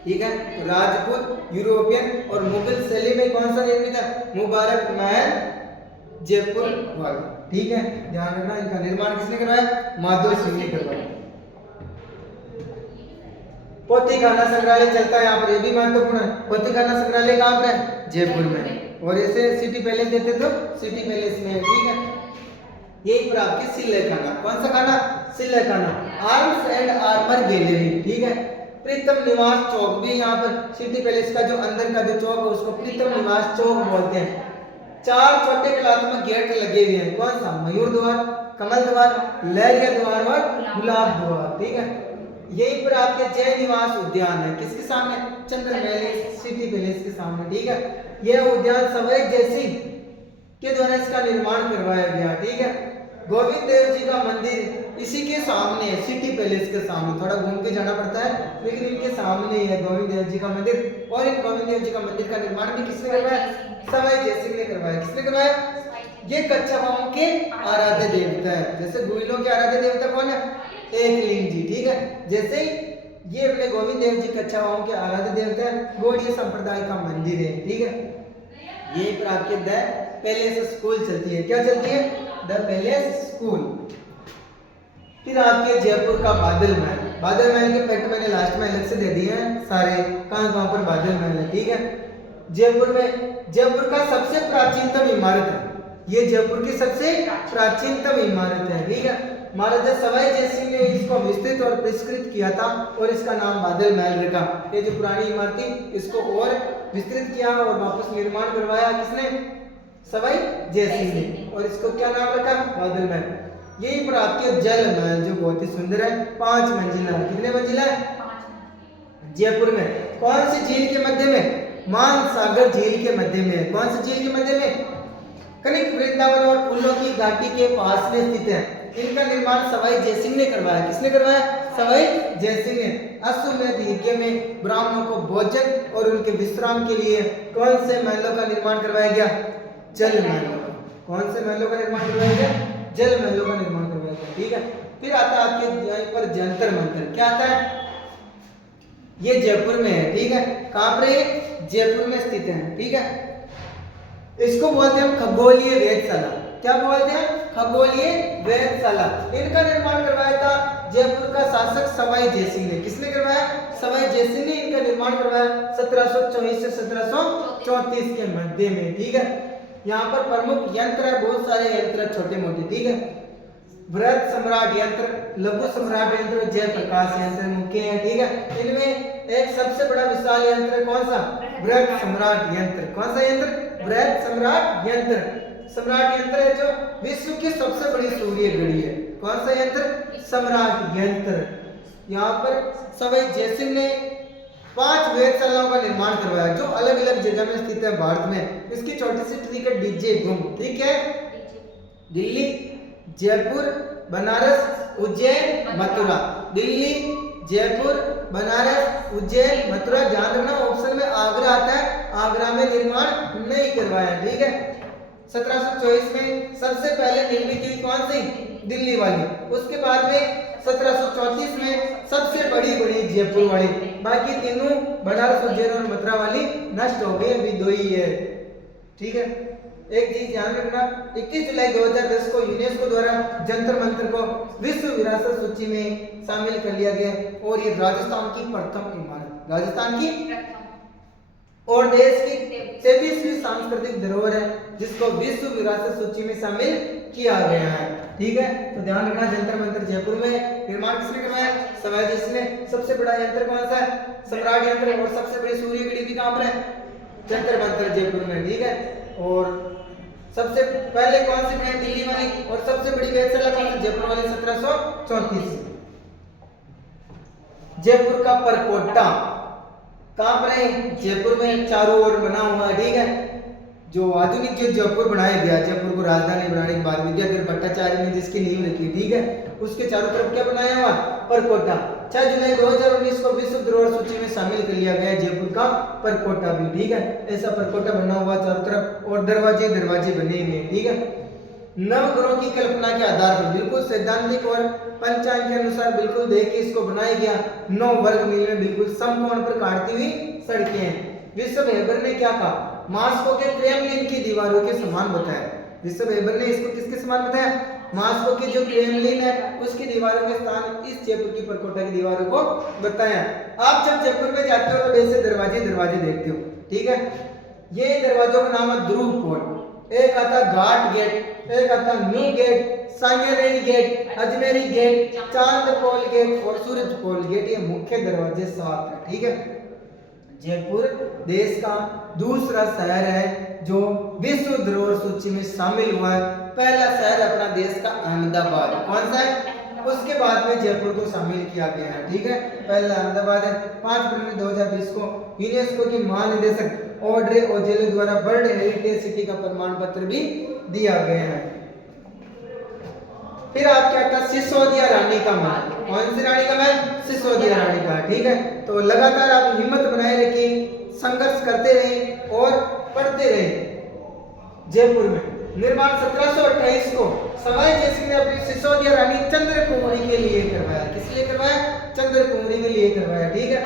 ठीक है, तो राजपूत, यूरोपियन और मुगल शैली में कौन सा निर्मित है? मुबारक महल जयपुर वाला। ठीक है, ध्यान रखना, इनका निर्माण किसने करवाया? माधो सिंह ने करवाया। पोथीखाना संग्रहालय चलता है यहाँ पर, ये भी महत्वपूर्ण है। पोथीखाना संग्रहालय कहाँ पर है? जयपुर में। और ऐसे सिटी पैलेस देते तो सिटी पैलेस में है। ठीक है, यही पर आपके सिल्ले खाना, कौन सा खाना? सिल्ले खाना, आर्म्स एंड आर्मर गैलरी। ठीक है, प्रीतम निवास चौक भी यहाँ पर, सिटी पैलेस का जो अंदर का जो चौक है उसको प्रीतम निवास चौक बोलते हैं। 4 छोटे कलात्मक गेट लगे हुए हैं, कौन सा? मयूर द्वार, कमल द्वार, लहरिया द्वार और गुलाब द्वार। ठीक है, यहीं पर आपके जय निवास उद्यान है, किसके सामने? चंद्र पैलेस, सिटी पैलेस के सामने। ठीक है, यह उद्यान सवाई जयसिंह के द्वारा इसका निर्माण करवाया गया। ठीक है, गोविंद देव जी का मंदिर इसी के सामने है, सिटी पैलेस के सामने। थोड़ा घूम के जाना पड़ता है, लेकिन इनके सामने ही है गोविंद देव जी का मंदिर। और इन गोविंद देव जी का मंदिर का निर्माण भी किसने करवाया? सवाई जयसिंह ने करवाया। किसने करवाया? ये कच्छावाओं के आराध्य देवता है। जैसे गुइलों के आराध्य देवता कौन है? एकलिंग जी। ठीक है, जैसे ये अपने गोविंद देव जी कच्छावाओं के आराध्य देवता है, गौड़ीय संप्रदाय का मंदिर है। ठीक है, ये पर आपके द पैलेस स्कूल चलती है। क्या चलती है? The palace school. फिर आपके जयपुर का बादल महल। बादल महल के फैक्ट मैंने लास्ट में अलग से दे दिए हैं सारे, कहां पर बादल महल है। ठीक है, जयपुर में जयपुर का सबसे प्राचीनतम इमारत है, ये जयपुर की सबसे प्राचीनतम इमारत है। ठीक है, महाराजा सवाई जयसिंह ने इसको विस्तृत और परिष्कृत किया था और इसका नाम बादल महल रखा। ये जो पुरानी इमारत थी इसको और विस्तृत किया और वापस निर्माण करवाया किसने? सवाई जयसिंह ने। और इसको क्या नाम रखा? बादल महल। यही पर आपके जल महल जो बहुत ही सुंदर है, 5 मंजिला। कितने मंजिला है? जयपुर में। कौन सी झील के मध्य में? मानसागर झील के मध्य में। कौन सी झील के मध्य में? कनिक वृंदावन और फूलों की घाटी के पास में स्थित है। इनका निर्माण सवाई जयसिंह ने करवाया। किसने करवाया? सवाई जयसिंह ने। अश्वमेध यज्ञ में ब्राह्मणों को भोजन और उनके विश्राम के लिए कौन से महलों का निर्माण करवाया गया? जल महलों का। कौन से महलों का निर्माण करवाया गया? जल महलों का निर्माण करवाया गया। ठीक है, फिर आता है आपके यहाँ पर जंतर मंतर। क्या आता है? ये जयपुर में है। ठीक है, कहां पर है? जयपुर में स्थित है। ठीक है, इसको बोलते हैं खगोलीय वेधशाला। क्या बोलते हैं? खगोलीय वेधशाला। इनका निर्माण करवाया था जयपुर का शासक सवाई जयसिंह ने। किसने करवाया? सवाई जयसिंह ने इनका निर्माण करवाया 1724 से 1734 के मध्य में। ठीक है, यहाँ पर प्रमुख यंत्र है, बहुत सारे यंत्र छोटे मोटे। ठीक है, बृहद सम्राट यंत्र, लघु सम्राट यंत्र, जयप्रकाश यंत्र मुख्य है। ठीक है, इनमें एक सबसे बड़ा विशाल यंत्र कौन सा? बृहद सम्राट यंत्र। कौन सा यंत्र? बृहद सम्राट यंत्र। सम्राट यंत्र है जो विश्व की सबसे बड़ी सूर्य घड़ी है। कौन सा यंत्र? सम्राट यंत्र। यहाँ पर सवाई जयसिंह ने 5 वेधशालाओं का निर्माण करवाया जो अलग अलग जगह में स्थित है भारत में। इसकी छोटी सी ट्रिक है डीजे गुम। ठीक है, दिल्ली, जयपुर, बनारस, उज्जैन, मथुरा। दिल्ली, जयपुर, बनारस, उज्जैन, मथुरा। ध्यान रखना ऑप्शन में आगरा आता है, आगरा में निर्माण नहीं करवाया। ठीक है, 1724 में सबसे पहले निर्मित हुई कौन सी? दिल्ली वाली। उसके बाद में 1734 में सबसे बड़ी बड़ी जयपुर वाली। बाकी तीनों बनारस, उज्जैन और मथुरा वाली नष्ट हो गई, अभी 2 ही है। ठीक है, एक चीज ध्यान रखना, 21 जुलाई 2010 को यूनेस्को द्वारा जंतर मंतर को विश्व विरासत सूची में शामिल कर लिया गया और ये राजस्थान की प्रथम इमारत, राजस्थान की। और देश की 23वीं सांस्कृतिक धरोहर है जिसको विश्व विरासत सूची में शामिल किया गया है। ठीक है, तो ध्यान रखना जंतर मंतर जयपुर में निर्माण किसने करवाया? शिवाजी जी ने। सबसे बड़ा यंत्र कौन सा है? सम्राट यंत्र। और सबसे बड़ी सूर्य घड़ी भी कहां पर है? जंतर मंतर जयपुर में। ठीक है, और सबसे पहले कौन सी ट्रेन? दिल्ली वाली। और सबसे बड़ी वेधशाला कौन सी? जयपुर वाली 1734। जयपुर का परकोटा कहां पर है? जयपुर में चारों ओर बना हुआ है। ठीक है, जो आधुनिक जो जयपुर बनाया गया, जयपुर को राजधानी बनाने के बाद विद्याधर भट्टाचार्य ने जिसकी नींव रखी, ठीक है, उसके चारों तरफ क्या बनाया हुआ? परकोटा। 6 जुलाई 2019 को विश्व धरोहर सूची में शामिल कर लिया गया जयपुर का परकोटा भी। ठीक है, ऐसा परकोटा बना हुआ चारों तरफ और दरवाजे दरवाजे बने हुए। ठीक है, नवग्रहों की कल्पना के आधार पर बिल्कुल सैद्धांतिक और पंचांग के अनुसार बिल्कुल देख के इसको बनाया गया। 9 वर्ग मील में बिल्कुल समकोण पर काटती हुई सड़कें हैं। विश्व हेबर ने क्या कहा? मास्को के क्रेमलिन की दीवारों के समान बताया। विश्व हेबर ने इसको किसके समान बताया? मास्को की जो क्रेमलिन है उसकी दीवारों के स्थान इस जयपुर की परकोटा की दीवारों को बताया। आप जब जयपुर में जाते हो तो ऐसे दरवाजे दरवाजे देखते हो। ठीक है, ये दरवाजों का नाम है ध्रुव पोर्ट। एक आता घाट गेट, एक आता new gate, Sanganeri gate, Ajmeri gate, Chandpol gate और सूरजपोल गेट। ये मुख्य दरवाजे 7 है। ठीक है, जयपुर देश का दूसरा शहर है जो विश्व धरोहर सूची में शामिल हुआ है। पहला शहर अपना देश का अहमदाबाद। कौन सा है? उसके बाद में जयपुर को शामिल किया गया है। ठीक है, पहला अहमदाबाद है। 5 फरवरी 2020 को यूनेस्को की महानिदेशक ऑड्रे ओजेले द्वारा वर्ल्ड हेरिटेज सिटी का प्रमाण पत्र भी दिया गया है। फिर आप क्या था? सिसोदिया रानी का महल। कौन सी रानी का महल? सिसोदिया रानी का। ठीक है, तो लगातार आप हिम्मत बनाए रखिए, संघर्ष करते रहे और पढ़ते रहे। जयपुर में निर्माण 1728 को सवाई जयसिंह ने अपनी सिसोदिया रानी चंद्रकुमारी के लिए करवाया। किस लिए करवाया? चंद्रकुमारी के लिए करवाया। ठीक है,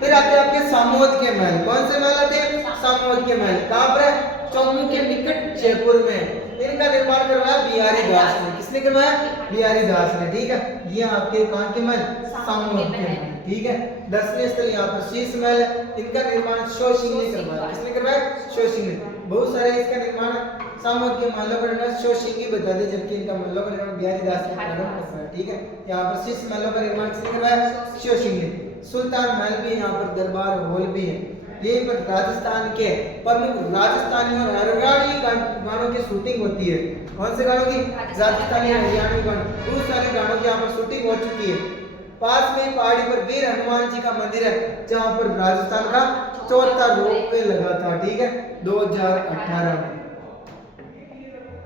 फिर आते हैं आपके सामोद के महल। कौन से महल आते हैं? सामोद के महल। कहां पर है? चौमू के निकट जयपुर में। इनका निर्माण करवाया बिहारी दास ने। किसने करवाया? बिहारी दास ने। ठीक है, ये आपके कहां के महल? सामोद के महल। ठीक है, दर्शनीय स्थल यहाँ पर शीश महल है। इनका निर्माण शो सिंह ने करवाया। किसने करवाया? शो सिंह ने। बहुत सारे इसका निर्माण सामोद के महलों का निर्माण शो सिंह ही बता दे, जबकि इनका महलों का निर्माण बिहारी दास ने करवाया। ठीक है, यहाँ पर शीश महलों का निर्माण किसने करवाया? शो सिंह ने। सुल्तान महल भी यहाँ पर, दरबार हॉल भी है। यहीं पर राजस्थान के प्रमुख राजस्थानी और हरियाणवी गानों की शूटिंग होती है। कौन से गानों की? राजस्थानी और हरियाणवी गानों। बहुत सारे गानों की यहाँ पर शूटिंग हो चुकी है। पास में पहाड़ी पर वीर हनुमान जी का मंदिर है जहाँ पर राजस्थान का 4था रोपवे लगा था। ठीक है, 2018 में।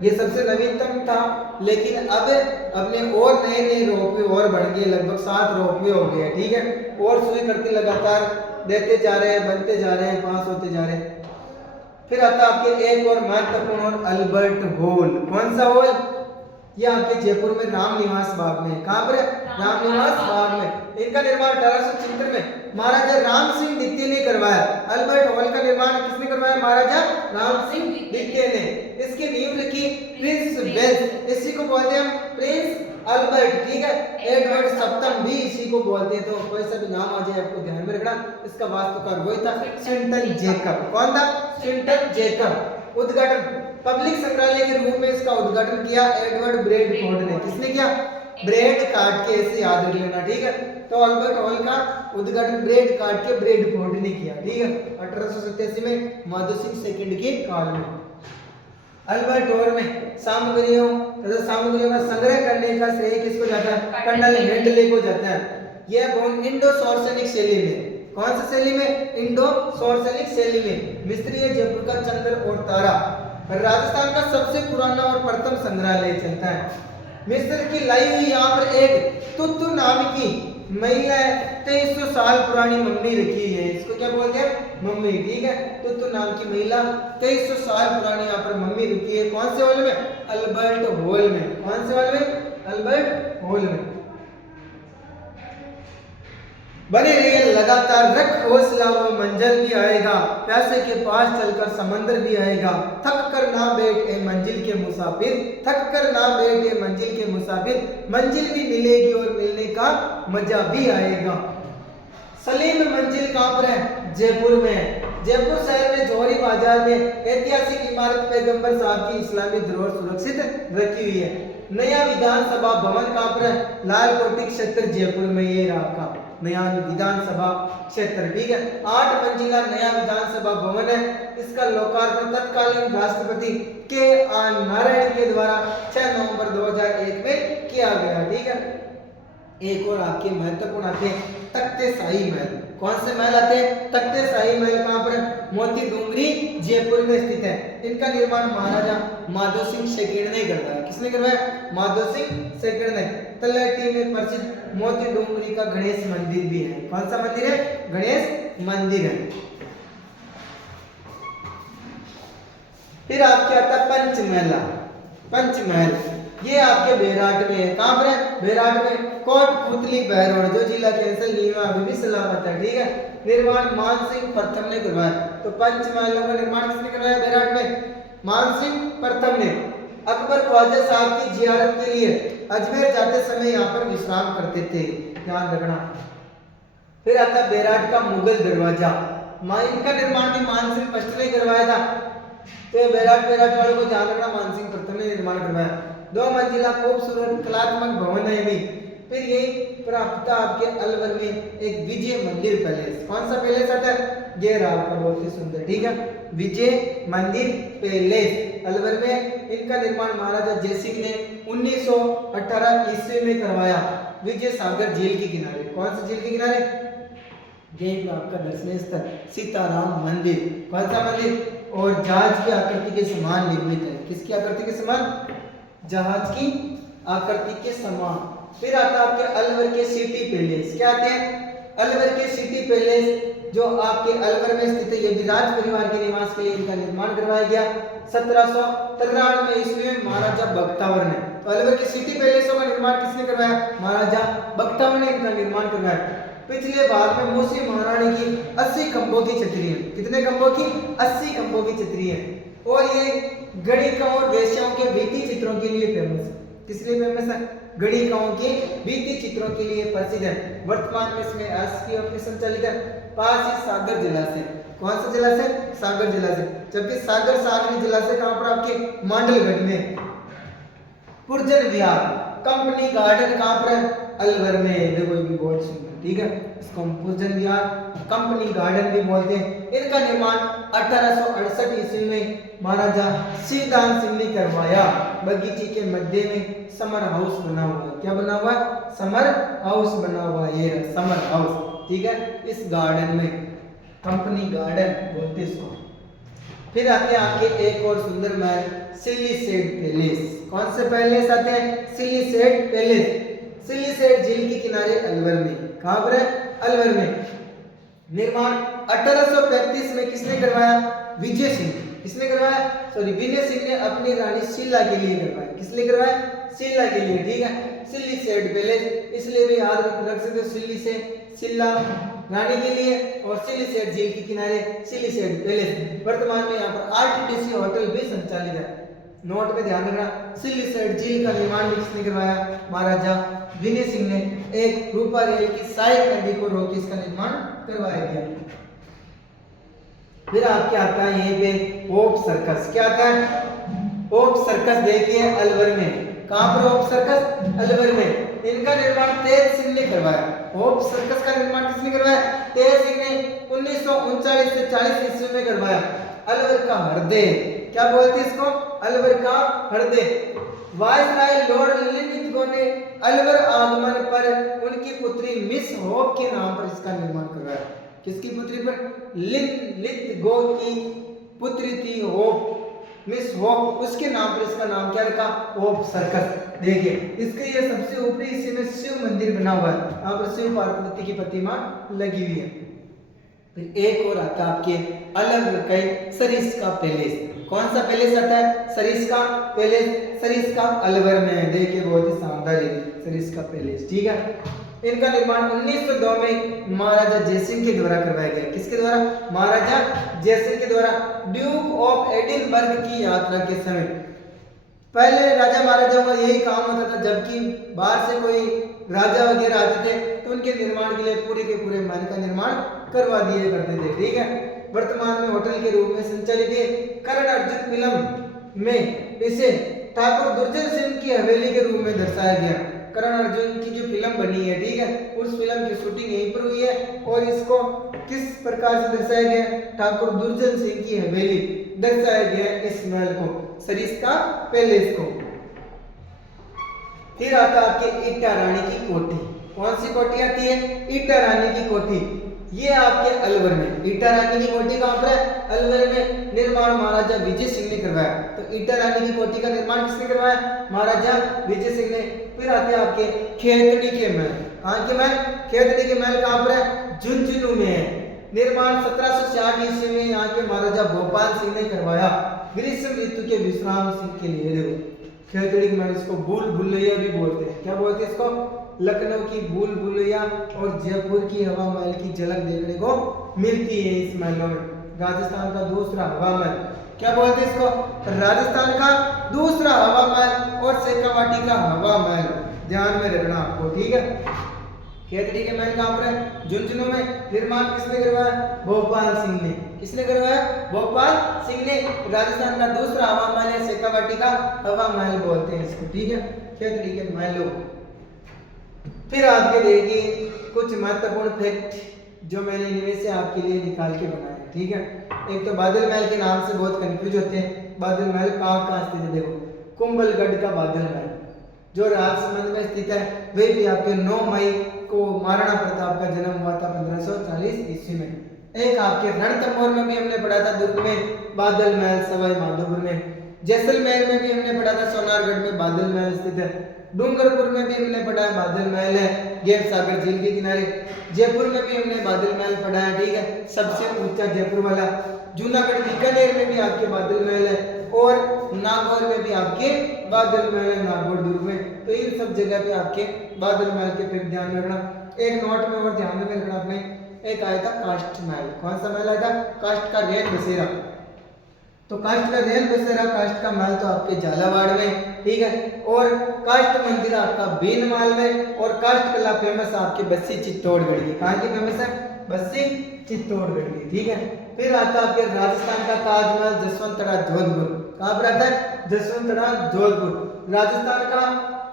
ये सबसे नवीनतम था, लेकिन अब अपने और नए नए रोपवे और बढ़ गए। लगभग 7 रोपवे हो गए। ठीक है, और सुई करते लगातार देते जा रहे हैं, बनते जा रहे हैं, पास होते जा रहे हैं। फिर आता आपके एक और महत्वपूर्ण और अल्बर्ट हॉल। कौन सा हॉल? ये आपके जयपुर में राम निवास बाग में। कहां पर है? राम निवास बाग में। इनका निर्माण 1876 में महाराजा राम सिंह द्वितीय ने करवाया। अल्बर्ट हॉल का निर्माण किसने करवाया? महाराजा राम सिंह द्वितीय ने। इसकी नींव रखी प्रिंस वेल्स। इसी को बोलते हैं हम प्रिंस अल्बर्ट। ठीक है, एडवर्ड सप्तम भी इसी को बोलते हैं। तो कोई सा भी नाम आ जाए आपको ध्यान में रखना। इसका वास्तुकार वही था, स्विंटन जेकब। कौन था? Swinton Jacob. उद्घाटन पब्लिक संग्रहालय के रूप में इसका उद्घाटन किया एडवर्ड ब्रेडफोर्ड ने। किसने किया? ब्रेड काट के, ऐसे याद रख लेना। ठीक है, तो अल्बर्ट हॉल का उद्घाटन ब्रेड काट के ब्रेडफोर्ड ने किया। ठीक है, 1887 में माधो सिंह सेकंड के काल में। अल्बर्ट हॉल में सामग्रियों का संग्रह करने का श्रेय किसको जाता है? कर्नल हेडले को जाता है। यह भवन इंडो सौरसेनिक शैली में। कौन सी शैली में? इंडो सौरसेनिक शैली में। मिस्त्री है जयपुर का चंद्र और तारा। राजस्थान का सबसे पुराना और प्रथम संग्रहालय चलता है। मिस्र की लाई हुई यहाँ पर एक तुतु नाम की महिला है, 2300 साल पुरानी मम्मी रखी है। इसको क्या बोलते हैं? मम्मी। ठीक है, तुतु नाम की महिला 2300 साल पुरानी यहाँ पर मम्मी रखी है। कौन से हॉल में? अल्बर्ट हॉल में। कौन से हॉल में? अल्बर्ट हॉल में। बने रहिए लगातार, रख हौसला, वो मंजिल भी आएगा। प्यासे के पास चलकर समंदर भी आएगा। थक कर ना बैठ ए मंजिल के मुसाफिर, थक कर ना बैठ ए मंजिल के मुसाफिर, मंजिल भी मिलेगी और मिलने का मजा भी आएगा। सलीम मंजिल कहाँ पर है? जयपुर में है। जयपुर शहर में जौहरी बाजार में ऐतिहासिक इमारत पैगंबर साहब की इस्लामी धरोहर सुरक्षित रखी हुई है। नया विधानसभा भवन कहाँ पर है? लाल कोठी क्षेत्र जयपुर में, ये रहा आपका नया विधानसभा क्षेत्र, ठीक है। 8 मंजिला नया विधानसभा भवन है। इसका लोकार्पण तत्कालीन राष्ट्रपति के.आर. नारायण के द्वारा 6 नवंबर 2001 में किया गया, ठीक है। एक और आपके महत्वपूर्ण आते हैं तख्ते शाही महल। कौन से महल आते हैं? तख्ते शाही महल कहाँ पर है? मोती डूंगरी जयपुर में स्थित है। इनका निर्माण महाराजा माधो सिंह सेकंड ने करवाया। किसने करवाया? माधो सिंह सेकंड ने। तलहटी में प्रसिद्ध मोती डूंगरी का गणेश मंदिर भी है। कौन सा मंदिर है? गणेश मंदिर है। फिर आपके आता है पंचमहला। पंचमहल ये आपके बेराट में है। कहां पर है? बेराट में। कोटपुतली बहरोड जो जिला कैंसर लीवा अभी भी सलामत है, ठीक है। निर्माण मान सिंह प्रथम ने करवाया। तो पंचमहलों का निर्माण किसने करवाया? बेराट में मान सिंह प्रथम ने। अकबर ख्वाजा साहब की जियारत के लिए अजमेर जाते समय यहाँ पर विश्राम करते थे, ध्यान रखना। फिर आता बेराट का मुगल दरवाजा। इनका निर्माण भी मान सिंह फर्स्ट ने करवाया था। तो बेराट वालों को ध्यान रखना, मान सिंह प्रथम ने निर्माण करवाया। 2 मंजिला खूबसूरत कलात्मक भवन है भी। फिर ये प्राप्त आपके अलवर में एक विजय मंदिर पैलेस। कौन सा पैलेस आता है? ये रहा आपका बहुत ही सुंदर, ठीक है, विजय मंदिर पैलेस अलवर में। इनका निर्माण महाराजा जयसिंह ने 1918 ईस्वी में करवाया। विजय सागर झील के किनारे। कौन सा झील के किनारे? ये आपका दर्शनीय स्थल सीताराम मंदिर। कौन सा मंदिर? और जहाज की आकृति के समान निर्मित है। किसकी आकृति के समान? जहाज की आकृति के समान। फिर आता आपके अलवर के सिटी पैलेस। क्या आते हैं? अलवर के सिटी पैलेस जो आपके अलवर में स्थित है। ये भी राज परिवार के निवास के लिए इनका निर्माण करवाया गया 1793 ईस्वी में महाराजा बख्तावर ने। तो अलवर के सिटी पैलेसों का निर्माण किसने करवाया? महाराजा बख्तावर ने इनका निर्माण करवाया। पिछले भाग में मूसी महारानी की 80 खंभों की छतरी है। कितने खंभों की? 80 खंभों की छतरी है। और ये गणिकाओं और वेश्याओं के भित्ति चित्रों के लिए फेमस है। किस लिए फेमस है? गणिकाओं के भित्ति चित्रों के लिए प्रसिद्ध है। वर्तमान में इसमें एसपी ऑफिस संचालित है। पास ही सागर जिला से। कौन सा जिला से? सागर जिला से। जबकि सागरी जिला से कहां पर? आपके मांडलगढ़ में। पुरजन विहार कंपनी गार्डन कहां पर है? अलवर में। देखो ये भी बहुत सुंदर, ठीक है। इसको हम पुरजन विहार कंपनी गार्डन भी बोलते हैं। इनका निर्माण 1868 ईस्वी में महाराजा सिद्धांत सिंह ने करवाया। बगीचे के मध्य में समर हाउस बना हुआ है। क्या बना हुआ है? समर हाउस बना हुआ है। ये समर हाउस, ठीक है। इस गार्डन में कंपनी गार्डन बोलते इसको। फिर आते हैं आगे एक और सुंदर महल सिल्लीसेट पैलेस। कौन से पैलेस आते हैं? सिल्लीसेट पैलेस। सिल्लीसेट झील के किनारे अलवर में। कहां पर है? अलवर में। निर्माण 1835 में किसने करवाया? विजय सिंह। किसने करवाया? सॉरी, विजय सिंह ने अपनी रानी शीला के लिए करवाया। किस लिए करवाया? शीला के लिए, ठीक है। सिल्लीसेट पैलेस इसलिए भी याद रख सकते हो, सिल्ली से शीला रानी के लिए, और सिल्लीसेट झील के किनारे सिल्लीसेट पैलेस। वर्तमान में यहाँ पर आरटीडीसी होटल भी संचालित है। नोट में ध्यान रखना, सिल्लीसेट झील का निर्माण भी किसने करवाया? महाराजा विजय सिंह ने। एक रूपा रेल की सहायक नदी को रोक इसका निर्माण करवाया गया। फिर आपके आता है यहीं पे ओप सर्कस। क्या आता है? ओप सर्कस देखिए अलवर में। कहां पर ओप सर्कस? अलवर में। इनका निर्माण तेज सिंह ने करवाया। ओप सर्कस का निर्माण किसने करवाया? तेज सिंह ने 1939 से 40 ईस्वी में करवाया। अलवर का हृदय, क्या बोलते इसको? अलवर का हृदय। वायसराय लॉर्ड लिलिथगो ने अलवर आगमन पर उनकी पुत्री मिस होप के नाम पर इसका निर्माण करवाया। किसकी पुत्री पर? लिलिथगो की पुत्री थी होप, मिस होप, उसके नाम पर इसका नाम क्या रखा? Hope circus. देखिए इसके ये सबसे ऊपरी हिस्से में शिव मंदिर बना हुआ है। यहाँ पर शिव पार्वती की प्रतिमा लगी हुई है। फिर एक और आता है आपके अलग कई सरिस्का पैलेस। कौन सा पैलेस आता है? सरिस्का पैलेस। सरिस्का अलवर में है। देखिए बहुत ही शानदार है सरिस्का पैलेस, ठीक है। इनका निर्माण 1902 में महाराजा जयसिंह के द्वारा करवाया गया। किसके द्वारा? महाराजा जयसिंह के द्वारा। ड्यूक ऑफ एडिनबर्ग की यात्रा के समय पहले राजा महाराजाओं का यही काम होता था, जबकि बाहर से कोई राजा वगैरह आते थे तो उनके निर्माण के लिए पूरे के पूरे महल का निर्माण करवा दिए करते थे। ठीक है, वर्तमान में होटल के रूप में संचालित है। कर्ण अर्जुन फिल्म में इसे ठाकुर दुर्जन सिंह की हवेली के रूप में दर्शाया गया। कर्ण अर्जुन की जो फिल्म बनी है, ठीक है, उस फिल्म की शूटिंग यहीं पर हुई है और इसको किस प्रकार से दर्शाया गया, ठाकुर दुर्जन सिंह की हवेली दर्शाया गया इस महल को, सरिस्का पैलेस को। फिर आता आपके ईटा रानी की कोठी। कौन सी कोठी आती है? ईटा रानी की कोठी। ये आपके अलवर में, ईटा रानी की कोठी कहां पर है? अलवर में। निर्माण महाराजा विजय सिंह ने करवाया। तो ईटा रानी की कोठी का निर्माण किसने करवाया? महाराजा विजय सिंह ने। फिर आते हैं आपके खेतड़ी के महल। कहां के महल? खेतड़ी के महल कहां पर है? झुंझुनू में है। निर्माण 1760 ईस्वी में यहाँ के महाराजा भोपाल सिंह ने करवाया, ग्रीष्म ऋतु के विश्राम सिंह के लिए। देखो खेतड़ी के महल, इसको भूल भुलैया भी बोलते हैं। क्या बोलते हैं इसको? लखनऊ की भूल भुलैया और जयपुर की हवा महल की झलक देखने को मिलती है इस महलों में। राजस्थान का दूसरा हवा महल, क्या बोलते हैं इसको? राजस्थान का दूसरा हवा महल और शेखावाटी का हवा महल, ध्यान में रखना आपको। ठीक है, खेतड़ी के महल कहां पर है? झुंझुनू में। निर्माण किसने करवाया? भोपाल सिंह ने। किसने करवाया? भोपाल सिंह ने। राजस्थान का दूसरा हवा महल है, शेखावाटी का हवा महल बोलते हैं इसको। ठीक है, खेतड़ी के महलों। फिर आपके देखिए कुछ महत्वपूर्ण फैक्ट जो मैंने इनमें से आपके लिए निकाल के बनाए। ठीक है, एक तो बादल महल के नाम से बहुत कंफ्यूज होते हैं। बादल महल कहाँ स्थित है? देखो कुंभलगढ़ का बादल महल जो राजसमंद में स्थित है, वे भी आपके 9 मई को महाराणा प्रताप का जन्म हुआ था 1540 ईस्वी में। एक आपके रणथंभौर में भी हमने पढ़ा था, दुर्ग में बादल महल, सवाई माधोपुर में। जैसलमेर में भी हमने पढ़ा था, सोनारगढ़ में बादल महल स्थित है। डूंगरपुर में भी हमने पढ़ा है बादल महल है, गैर सागर झील के किनारे। जयपुर में भी हमने बादल महल पढ़ा है। ठीक है, सबसे ऊंचा जयपुर वाला। जूनागढ़ बीकानेर में भी आपके बादल महल है और नागौर में भी आपके बादल महल है, नागौर दुर्ग में। तो इन सब जगह पे आपके बादल महल के फिर ध्यान में रखना। एक नोट में और ध्यान में रखना आपने, एक आया था काष्ठ महल। कौन सा महल आया था? काष्ठ का रेल बसेरा। तो काष्ठ का रेल बसेरा, काष्ठ का महल तो आपके झालावाड़ में। ठीक है, और काष्ठ मंदिर आपका भीनमाल में। और काष्ठ कला फेमस आपके बस्सी चित्तौड़गढ़ की। कहाँ की फेमस है? बस्सी चित्तौड़गढ़ की। ठीक है, फिर आता है राजस्थान का ताजमहल जसवंतरा जोधपुर। कहाँ पर आता है? जसवंतरा जोधपुर। राजस्थान का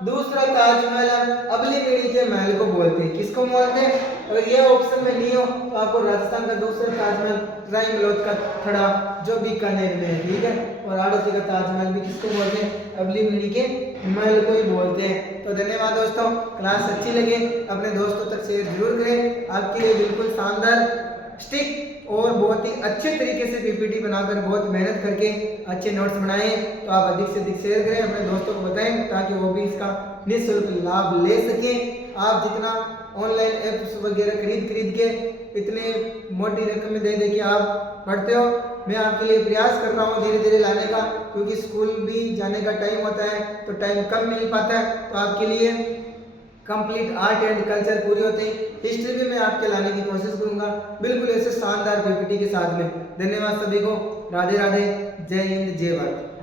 दूसरा ताजमहल अबली बेड़ी के महल को बोलते हैं। किसको बोलते हैं? अगर ये ऑप्शन में नहीं हो तो आपको राजस्थान का दूसरा ताजमहल रायमलोद का खड़ा जो बीकानेर में है। ठीक है, और आड़ती का ताजमहल भी किसको बोलते हैं? अबली बेड़ी के महल को ही बोलते हैं। तो धन्यवाद दोस्तों, क्लास अच्छी लगे अपने दोस्तों तक शेयर जरूर करें। आपके लिए बिल्कुल शानदार स्टिक और बहुत ही अच्छे तरीके से पीपीटी बनाकर बहुत मेहनत करके अच्छे नोट्स बनाए। तो आप अधिक से अधिक शेयर करें, अपने दोस्तों को बताएं ताकि वो भी इसका निःशुल्क लाभ ले सकें। आप जितना ऑनलाइन ऐप्स वगैरह खरीद के इतने मोटी रकम दे के आप पढ़ते हो, मैं आपके लिए प्रयास कर रहा हूँ धीरे धीरे लाने का, क्योंकि स्कूल भी जाने का टाइम होता है तो टाइम कम मिल पाता है। तो आपके लिए कंप्लीट आर्ट एंड कल्चर पूरी होते हैं, हिस्ट्री भी मैं आपके लाने की कोशिश करूंगा बिल्कुल ऐसे शानदार पीपीटी के साथ में। धन्यवाद सभी को, राधे राधे, जय हिंद, जय भारत।